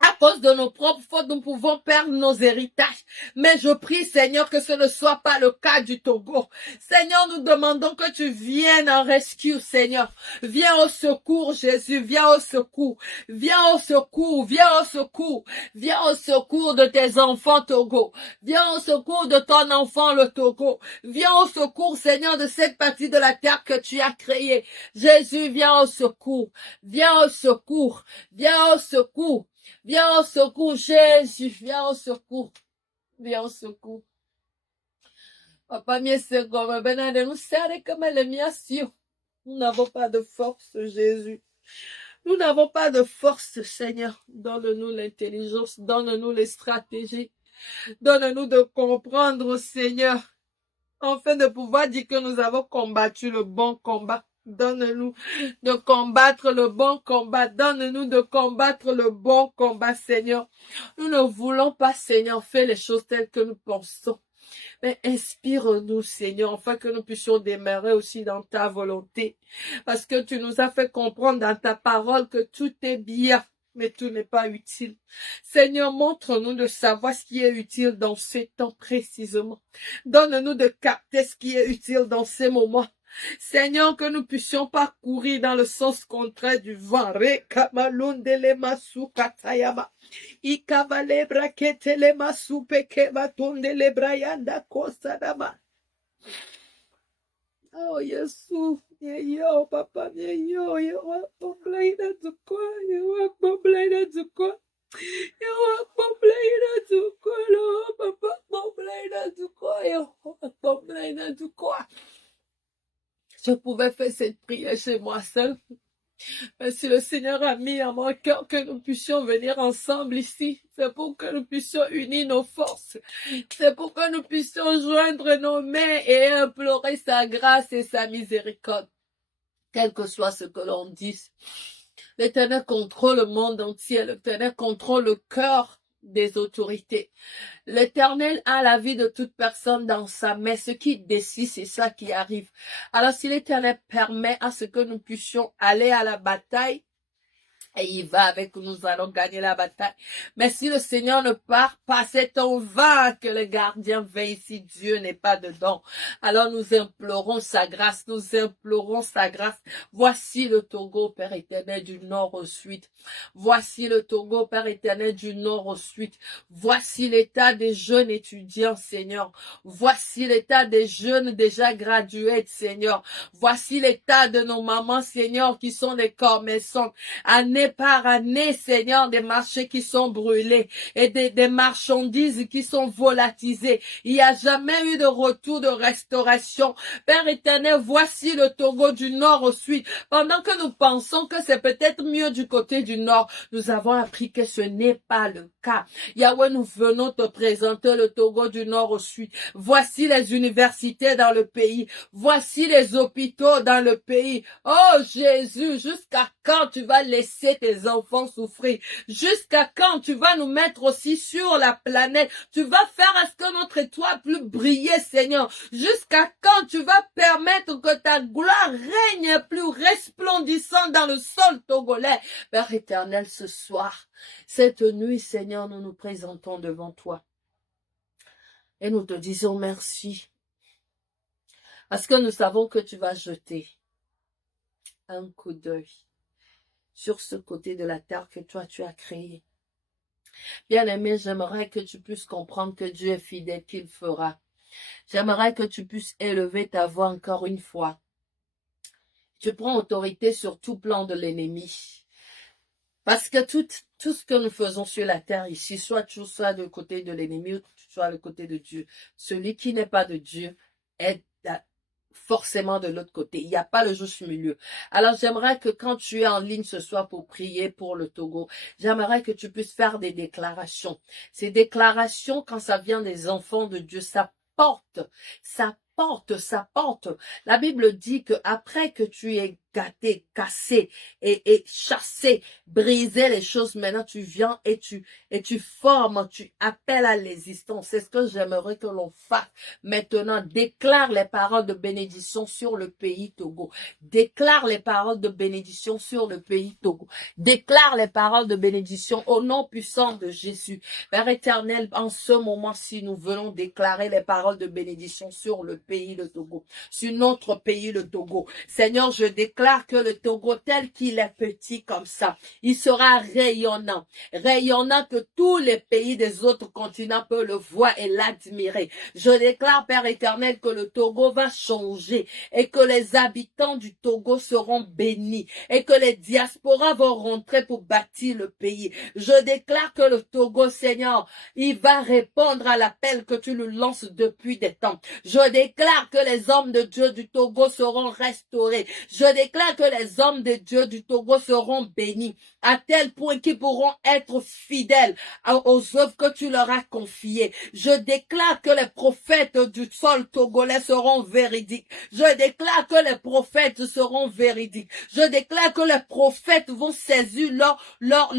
À cause de nos propres fautes, nous pouvons perdre nos héritages. Mais je prie, Seigneur, que ce ne soit pas le cas du Togo. Seigneur, nous demandons que tu viennes en rescue, Seigneur. Viens au secours, Jésus. Viens au secours. Viens au secours. Viens au secours. Viens au secours de tes enfants, Togo. Viens au secours de ton enfant, le Togo. Viens au secours, Seigneur, de cette partie de la terre que tu as créée. Jésus, viens au secours. Viens au secours. Viens au secours. Viens au secours, Jésus, viens au secours, viens au secours. Papa, nous serre comme les miens. Nous n'avons pas de force, Jésus. Nous n'avons pas de force, Seigneur. Donne-nous l'intelligence, donne-nous les stratégies. Donne-nous de comprendre, Seigneur, afin de pouvoir dire que nous avons combattu le bon combat. Donne-nous de combattre le bon combat. Donne-nous de combattre le bon combat, Seigneur. Nous ne voulons pas, Seigneur, faire les choses telles que nous pensons. Mais inspire-nous, Seigneur, afin que nous puissions demeurer aussi dans ta volonté. Parce que tu nous as fait comprendre dans ta parole que tout est bien. mais tout n'est pas utile. Seigneur, montre-nous de savoir ce qui est utile dans ces temps précisément. Donne-nous de capter ce qui est utile dans ces moments. Seigneur, que nous puissions pas courir dans le sens contraire du vent. Rekamalondele masukatayaba. Ikavale braketele masupeke batondele brayanda kosadaba. Oh, Yesu, yo, papa, yo, pomplaina tukwa, yo, pomplaina tukwa. Yo, pomplaina tukwa, lo, papa, pomplaina tukwa, yo, pomplaina tukwa. Je pouvais faire cette prière chez moi seule. Mais si le Seigneur a mis à mon cœur que nous puissions venir ensemble ici, c'est pour que nous puissions unir nos forces. C'est pour que nous puissions joindre nos mains et implorer sa grâce et sa miséricorde. Quel que soit ce que l'on dise. L'Éternel contrôle le monde entier. L'Éternel contrôle le cœur des autorités. L'Éternel a la vie de toute personne dans sa main. Ce qui décide, c'est ça qui arrive. Alors si l'Éternel permet à ce que nous puissions aller à la bataille, et il va avec nous, nous allons gagner la bataille. Mais si le Seigneur ne part pas, c'est en vain que le gardien veille si Dieu n'est pas dedans. Alors nous implorons sa grâce, nous implorons sa grâce. Voici le Togo, Père éternel, du nord au sud. Voici le Togo, Père éternel, du nord au sud. Voici l'état des jeunes étudiants, Seigneur. Voici l'état des jeunes déjà gradués, Seigneur. Voici l'état de nos mamans, Seigneur, qui sont des commerçantes. Année par année, Seigneur, des marchés qui sont brûlés et des marchandises qui sont volatilisées. Il n'y a jamais eu de retour de restauration. Père éternel, voici le Togo du nord au sud. Pendant que nous pensons que c'est peut-être mieux du côté du nord, nous avons appris que ce n'est pas le cas. Yahweh, nous venons te présenter le Togo du nord au sud. Voici les universités dans le pays. Voici les hôpitaux dans le pays. Oh Jésus, jusqu'à quand tu vas laisser tes enfants souffrir? Jusqu'à quand tu vas nous mettre aussi sur la planète? Tu vas faire à ce que notre étoile plus briller, Seigneur. Jusqu'à quand tu vas permettre que ta gloire règne plus resplendissante dans le sol togolais? Père éternel, ce soir, cette nuit, Seigneur, nous nous présentons devant toi. Et nous te disons merci. Parce que nous savons que tu vas jeter un coup d'œil sur ce côté de la terre que toi tu as créé. Bien-aimé, j'aimerais que tu puisses comprendre que Dieu est fidèle, qu'il fera. J'aimerais que tu puisses élever ta voix encore une fois. Tu prends autorité sur tout plan de l'ennemi. Parce que tout ce que nous faisons sur la terre ici, soit tu sois du côté de l'ennemi ou tu sois du côté de Dieu, celui qui n'est pas de Dieu est forcément de l'autre côté. Il n'y a pas le juste milieu. Alors j'aimerais que quand tu es en ligne ce soir pour prier pour le Togo, j'aimerais que tu puisses faire des déclarations. Ces déclarations, quand ça vient des enfants de Dieu, ça porte. La Bible dit que après que tu aies gâté, cassé et chassé, brisé les choses, maintenant tu viens et tu formes, tu appelles à l'existence. C'est ce que j'aimerais que l'on fasse. Maintenant, déclare les paroles de bénédiction sur le pays Togo. Déclare les paroles de bénédiction sur le pays Togo. Déclare les paroles de bénédiction au nom puissant de Jésus. Père éternel, en ce moment-ci, nous venons déclarer les paroles de bénédiction sur le pays, le Togo. Sur notre pays, le Togo. Seigneur, je déclare que le Togo, tel qu'il est petit comme ça, il sera rayonnant. Rayonnant que tous les pays des autres continents peuvent le voir et l'admirer. Je déclare, Père éternel, que le Togo va changer et que les habitants du Togo seront bénis et que les diasporas vont rentrer pour bâtir le pays. Je déclare que le Togo, Seigneur, il va répondre à l'appel que tu lui lances depuis des temps. Je déclare que les hommes de Dieu du Togo seront restaurés. Je déclare que les hommes de Dieu du Togo seront bénis à tel point qu'ils pourront être fidèles aux œuvres que tu leur as confiées. Je déclare que les prophètes du sol togolais seront véridiques. Je déclare que les prophètes seront véridiques. Je déclare que les prophètes vont saisir leur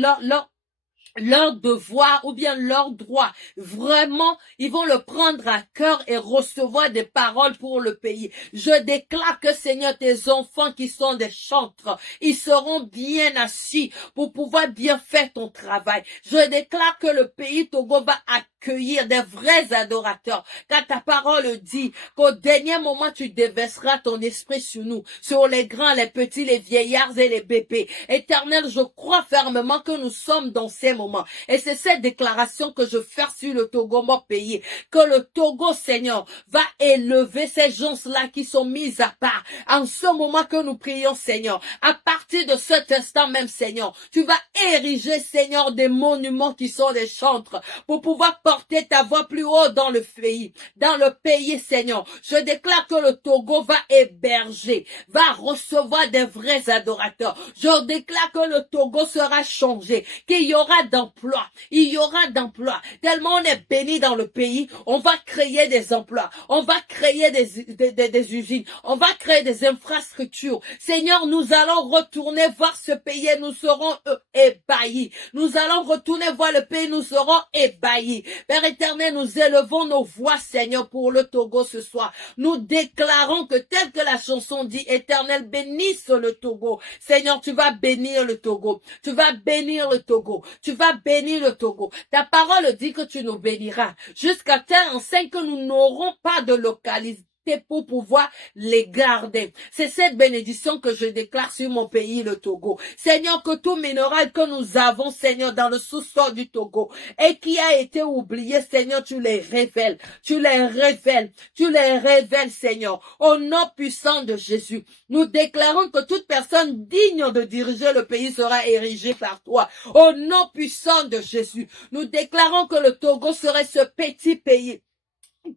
leur devoir ou bien leur droit. Vraiment, ils vont le prendre à cœur et recevoir des paroles pour le pays. Je déclare que, Seigneur, tes enfants qui sont des chantres, ils seront bien assis pour pouvoir bien faire ton travail. Je déclare que le pays Togo va accueillir des vrais adorateurs. Car ta parole dit qu'au dernier moment, tu déverseras ton esprit sur nous, sur les grands, les petits, les vieillards et les bébés. Éternel, je crois fermement que nous sommes dans ces moments. Et c'est cette déclaration que je fais sur le Togo, mon pays, que le Togo, Seigneur, va élever ces gens-là qui sont mis à part. En ce moment que nous prions, Seigneur, à partir de cet instant même, Seigneur, tu vas ériger, Seigneur, des monuments qui sont des chantres pour pouvoir porter ta voix plus haut dans le pays, Seigneur. Je déclare que le Togo va héberger, va recevoir des vrais adorateurs. Je déclare que le Togo sera changé, qu'il y aura d'emplois. Il y aura d'emplois. Tellement on est béni dans le pays, on va créer des emplois. On va créer des usines. On va créer des infrastructures. Seigneur, nous allons retourner voir ce pays et nous serons ébahis. Nous allons retourner voir le pays, nous serons ébahis. Père éternel, nous élevons nos voix, Seigneur, pour le Togo ce soir. Nous déclarons que tel que la chanson dit, Éternel, bénisse le Togo. Seigneur, tu vas bénir le Togo. Tu vas bénir le Togo. Tu vas bénir le Togo. Ta parole dit que tu nous béniras jusqu'à tel enseigne que nous n'aurons pas de localité pour pouvoir les garder. C'est cette bénédiction que je déclare sur mon pays, le Togo. Seigneur, que tout minéral que nous avons, Seigneur, dans le sous-sol du Togo et qui a été oublié, Seigneur, tu les révèles. Tu les révèles. Tu les révèles, Seigneur. Au nom puissant de Jésus, nous déclarons que toute personne digne de diriger le pays sera érigée par toi. Au nom puissant de Jésus, nous déclarons que le Togo serait ce petit pays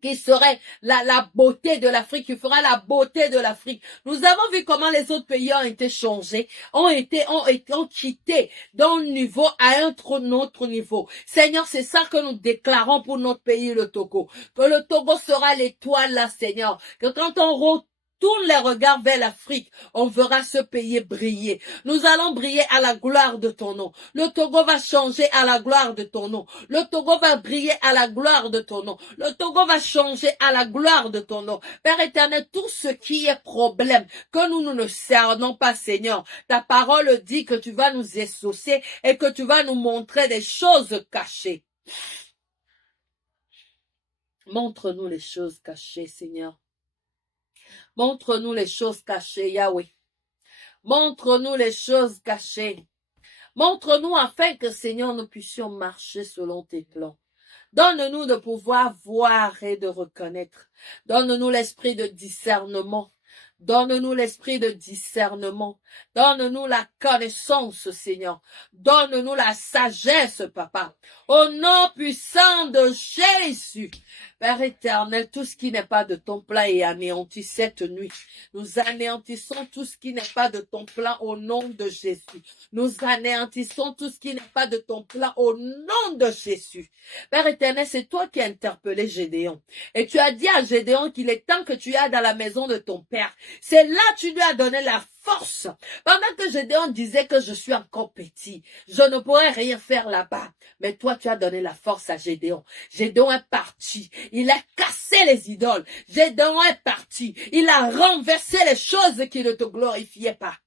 qui serait la beauté de l'Afrique, qui fera la beauté de l'Afrique. Nous avons vu comment les autres pays ont été changés, ont quitté d'un niveau à un autre niveau. Seigneur, c'est ça que nous déclarons pour notre pays, le Togo. Que le Togo sera l'étoile là, Seigneur. Que quand on tourne les regards vers l'Afrique, on verra ce pays briller. Nous allons briller à la gloire de ton nom. Le Togo va changer à la gloire de ton nom. Le Togo va briller à la gloire de ton nom. Le Togo va changer à la gloire de ton nom. Père éternel, tout ce qui est problème, que nous ne cernons pas, Seigneur. Ta parole dit que tu vas nous exaucer et que tu vas nous montrer des choses cachées. Montre-nous les choses cachées, Seigneur. Montre-nous les choses cachées, Yahweh. Montre-nous les choses cachées. Montre-nous afin que, Seigneur, nous puissions marcher selon tes plans. Donne-nous de pouvoir voir et de reconnaître. Donne-nous l'esprit de discernement. Donne-nous l'esprit de discernement. Donne-nous la connaissance, Seigneur. Donne-nous la sagesse, Papa. Au nom puissant de Jésus. Père éternel, tout ce qui n'est pas de ton plan est anéanti cette nuit. Nous anéantissons tout ce qui n'est pas de ton plan au nom de Jésus. Nous anéantissons tout ce qui n'est pas de ton plan au nom de Jésus. Père éternel, c'est toi qui as interpellé Gédéon. Et tu as dit à Gédéon qu'il est temps que tu ailles dans la maison de ton père. C'est là que tu lui as donné la force. Pendant que Gédéon disait que je suis encore petit, je ne pourrais rien faire là-bas. Mais toi, tu as donné la force à Gédéon. Gédéon est parti. Il a cassé les idoles. Gédéon est parti. Il a renversé les choses qui ne te glorifiaient pas.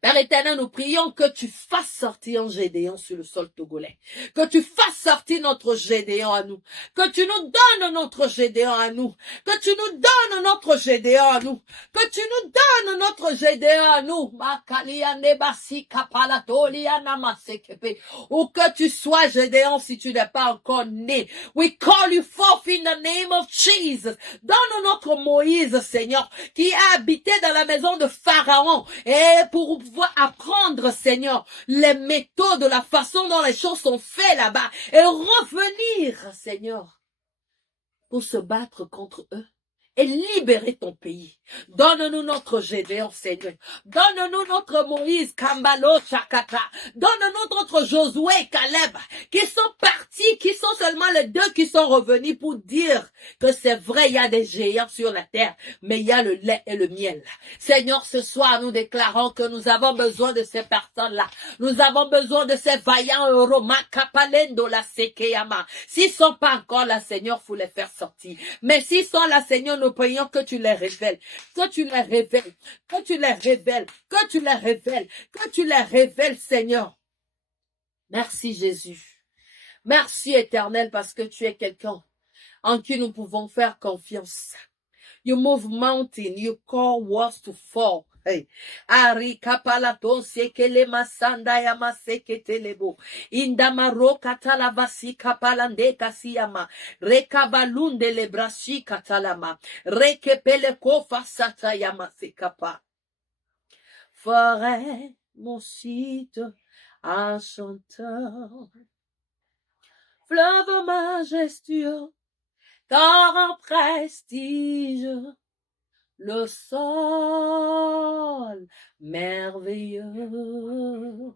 Père éternel, nous prions que tu fasses sortir un Gédéon sur le sol togolais. Que tu fasses sortir notre Gédéon à nous. Que tu nous donnes notre Gédéon à nous. Que tu nous donnes notre Gédéon à nous. Que tu nous donnes notre Gédéon à nous. Ou que tu sois Gédéon si tu n'es pas encore né. We call you forth in the name of Jesus. Donne notre Moïse, Seigneur, qui a habité dans la maison de Pharaon. Et pour pouvoir apprendre, Seigneur, les méthodes, la façon dont les choses sont faites là-bas. Et revenir, Seigneur, pour se battre contre eux. et libérer ton pays. Donne-nous notre Gédéon, Seigneur. Donne-nous notre Moïse, Kambalo, Chakata. Donne-nous notre Josué, Caleb, qui sont partis, qui sont seulement les deux qui sont revenus pour dire que c'est vrai, il y a des géants sur la terre, mais il y a le lait et le miel. Seigneur, ce soir, nous déclarons que nous avons besoin de ces personnes-là. Nous avons besoin de ces vaillants Roma, Kapalendo, la Sekeyama. S'ils sont pas encore là, Seigneur, faut les faire sortir. Mais s'ils sont là, Seigneur, nous prions que tu les révèles, que tu les révèles, que tu les révèles, que tu les révèles, que tu les révèles, Seigneur. Merci, Jésus. Merci, Éternel, parce que tu es quelqu'un en qui nous pouvons faire confiance. You move mountain, you call walls to fall. Hey. Ari kapalato sekele masanda ya masekete lebo. Indamaro katalabasi kapalande kasiyama. Rekabalunde lebrashi katalama. Rekepele kofa sata yama sekapa. Ferai mon site un chanteur. Fleuve majestueux, torrent prestige. Le sol merveilleux,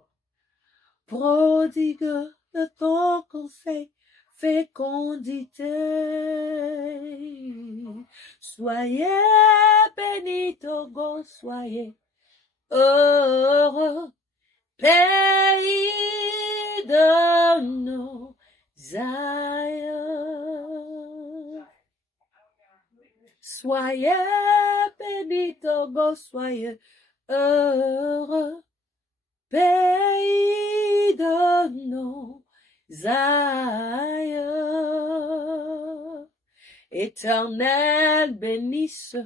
prodigue de ton conseil, fécondité. Soyez bénis, Togo, soyez heureux, pays de nos aïeux. Soyez bénis, Togo, soyez heureux, pays de nos aïeux. Éternel, bénisse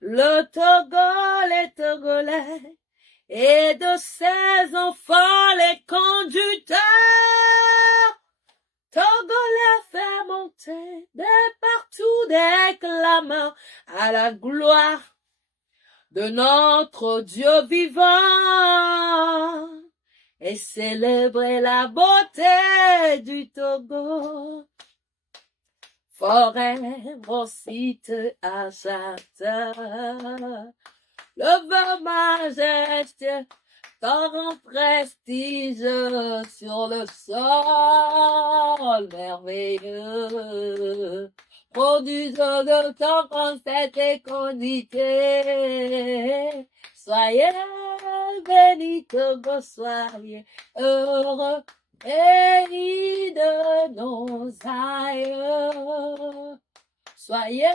le Togo, les Togolais, et de ses enfants les conducteurs. Togolais fait monter de partout des clameurs à la gloire de notre Dieu vivant et célébrer la beauté du Togo. Forêt, mon site à château, le vin majestueux, torrent prestige sur le sol merveilleux, produisant de temps en cette fécondité. Soyez bénis, Togo, soyez heureux, pays de nos aïeux. Soyez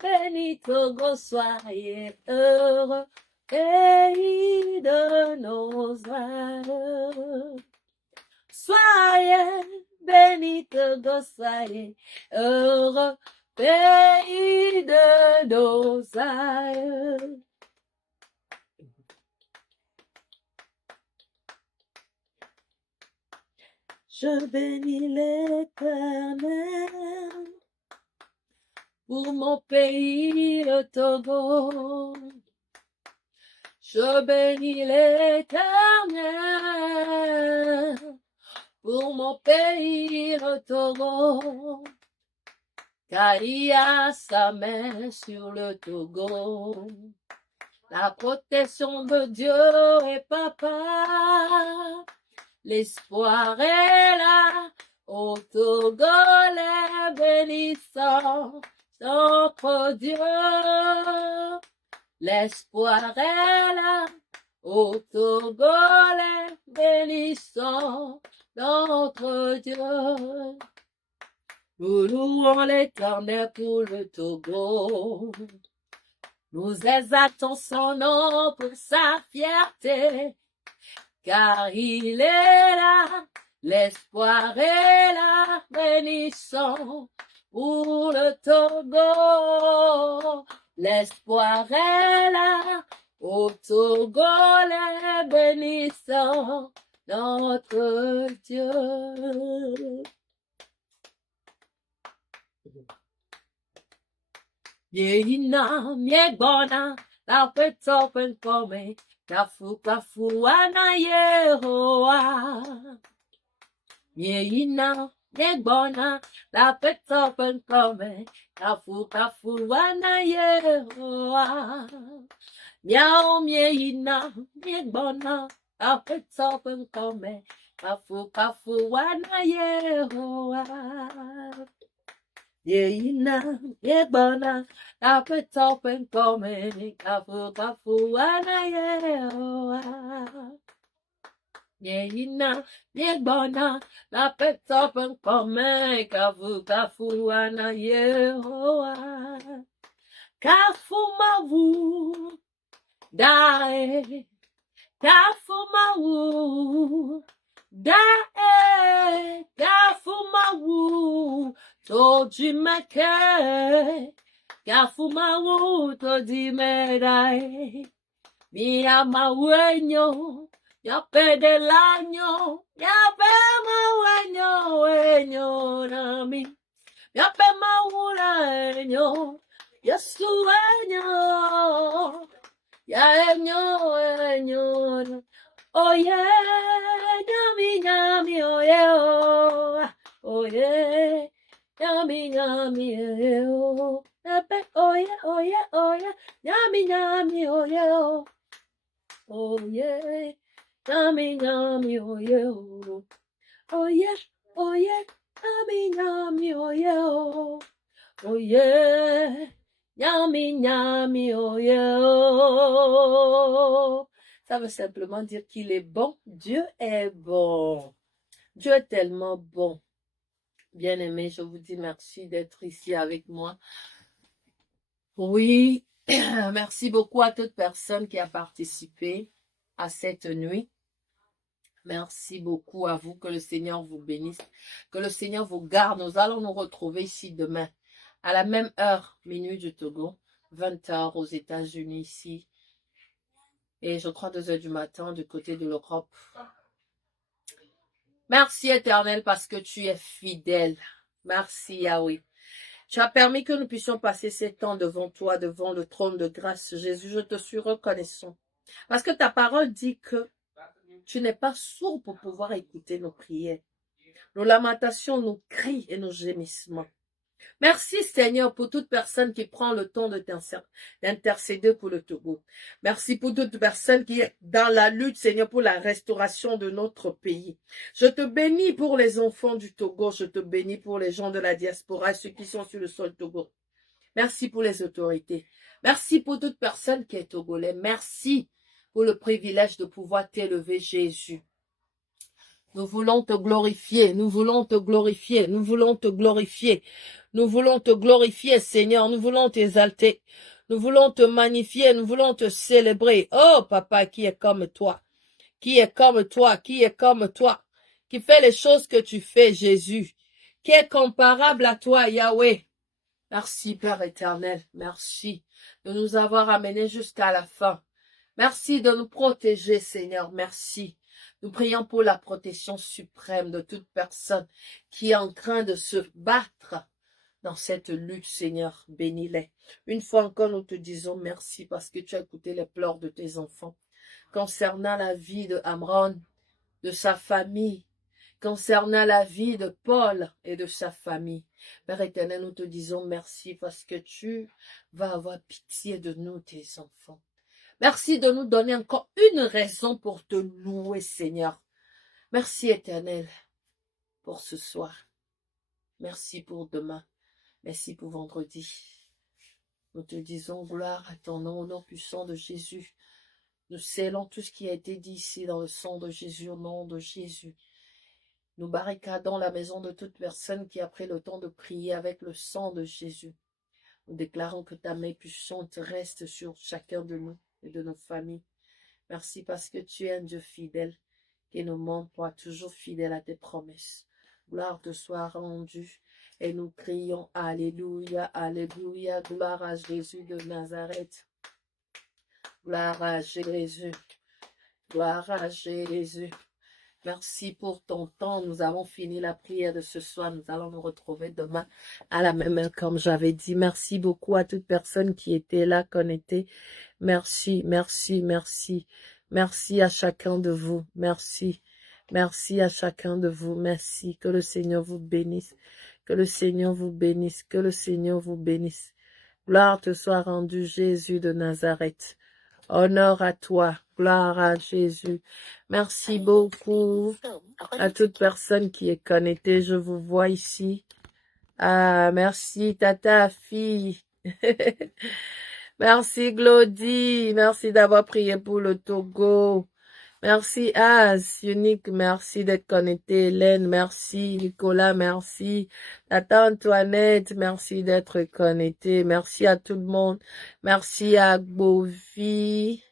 bénis, Togo, soyez heureux, pays de nos aïeux. Soyez bénis, Togo, soyez heureux, pays de nos aïeux. Je bénis l'Éternel pour mon pays, le Togo. Je bénis l'Éternel pour mon pays, le Togo, car il a sa main sur le Togo. La protection de Dieu est papa, l'espoir est là, au Togo les bénissants, notre Dieu. L'espoir est là, au Togo les bénissants, notre Dieu. Nous louons l'Éternel pour le Togo. Nous exaltons son nom pour sa fierté, car il est là, l'espoir est là, bénissant pour le Togo. L'espoir est là, au Togo les bénissant, notre Dieu. Yeina, miegona, la petopen pome, kafu kafu ana yehoa. Yeina, Yegbona, la peta penkome, kafu wana yehoa. Miao mieina, yegbona, la peta penkome, kafu wana yehoa. Yeina, yegbona, la peta penkome, kafu wana yehoa. Yeina, yegbona, la peta penkome, kafu wana yehoa. Kafu mawu, dae, kafu mawu, dae, kafu mawu, toji meke, kafu mawu, toji medae, mia mawenyo, yape del año, yape mawenyo, nami, yape mawenyo, Yesueño, ya eño, oye, nyami, oye, nyami, epe, oye, nyami, oye, nyami, oye, nyami, oye, Nyami, oh. Ça veut simplement dire qu'il est bon. Dieu est bon. Dieu est tellement bon. Bien-aimé, je vous dis merci d'être ici avec moi. Oui, merci beaucoup à toute personne qui a participé à cette nuit. Merci beaucoup à vous. Que le Seigneur vous bénisse. Que le Seigneur vous garde. Nous allons nous retrouver ici demain. À la même heure, minuit du Togo, 20h aux États-Unis ici, et je crois 2h du matin du côté de l'Europe. Merci Éternel parce que tu es fidèle. Merci Yahweh. Tu as permis que nous puissions passer ces temps devant toi, devant le trône de grâce. Jésus, je te suis reconnaissant. Parce que ta parole dit que tu n'es pas sourd pour pouvoir écouter nos prières, nos lamentations, nos cris et nos gémissements. Merci Seigneur pour toute personne qui prend le temps d'intercéder pour le Togo. Merci pour toute personne qui est dans la lutte, Seigneur, pour la restauration de notre pays. Je te bénis pour les enfants du Togo. Je te bénis pour les gens de la diaspora, ceux qui sont sur le sol Togo. Merci pour les autorités. Merci pour toute personne qui est togolais. Merci pour le privilège de pouvoir t'élever, Jésus. Nous voulons te glorifier, nous voulons te glorifier, nous voulons te glorifier. Nous voulons te glorifier, Seigneur, nous voulons t'exalter. Nous voulons te magnifier, nous voulons te célébrer. Oh, Papa, qui est comme toi, qui est comme toi, qui est comme toi, qui fait les choses que tu fais, Jésus, qui est comparable à toi, Yahweh. Merci, Père éternel, merci de nous avoir amenés jusqu'à la fin. Merci de nous protéger, Seigneur, merci. Nous prions pour la protection suprême de toute personne qui est en train de se battre dans cette lutte, Seigneur. Bénis-les. Une fois encore, nous te disons merci parce que tu as écouté les pleurs de tes enfants. Concernant la vie de Amron, de sa famille, concernant la vie de Paul et de sa famille. Père éternel, nous te disons merci parce que tu vas avoir pitié de nous, tes enfants. Merci de nous donner encore une raison pour te louer, Seigneur. Merci, Éternel, pour ce soir. Merci pour demain. Merci pour vendredi. Nous te disons gloire à ton nom, au nom puissant de Jésus. Nous scellons tout ce qui a été dit ici dans le sang de Jésus, au nom de Jésus. Nous barricadons la maison de toute personne qui a pris le temps de prier avec le sang de Jésus. Nous déclarons que ta main puissante reste sur chacun de nous et de nos familles. Merci parce que tu es un Dieu fidèle qui ne ment pas, toujours fidèle à tes promesses. Gloire te soit rendue et nous crions Alléluia, Alléluia, gloire à Jésus de Nazareth. Gloire à Jésus, gloire à Jésus. Merci pour ton temps. Nous avons fini la prière de ce soir. Nous allons nous retrouver demain à la même heure comme j'avais dit. Merci beaucoup à toute personne qui était là, connectée. Merci, merci, merci. Merci à chacun de vous. Merci. Merci à chacun de vous. Merci. Que le Seigneur vous bénisse. Que le Seigneur vous bénisse. Que le Seigneur vous bénisse. Gloire te soit rendue, Jésus de Nazareth. Honneur à toi. Gloire à Jésus. Merci beaucoup à toute personne qui est connectée. Je vous vois ici. Ah, merci, tata, fille. Merci, Glody. Merci d'avoir prié pour le Togo. Merci, Az, Unique. Merci d'être connecté. Hélène, merci. Nicolas, merci. Tata Antoinette, merci d'être connecté. Merci à tout le monde. Merci à Agbovi.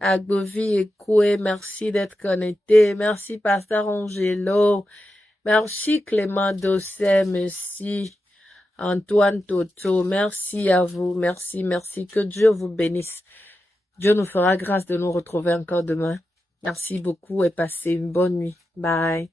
Agbovi et Koué, merci d'être connecté. Merci, Pasteur Angelo. Merci, Clément Dosset. Merci. Antoine Toto, merci à vous, merci, merci, que Dieu vous bénisse. Dieu nous fera grâce de nous retrouver encore demain. Merci beaucoup et passez une bonne nuit. Bye.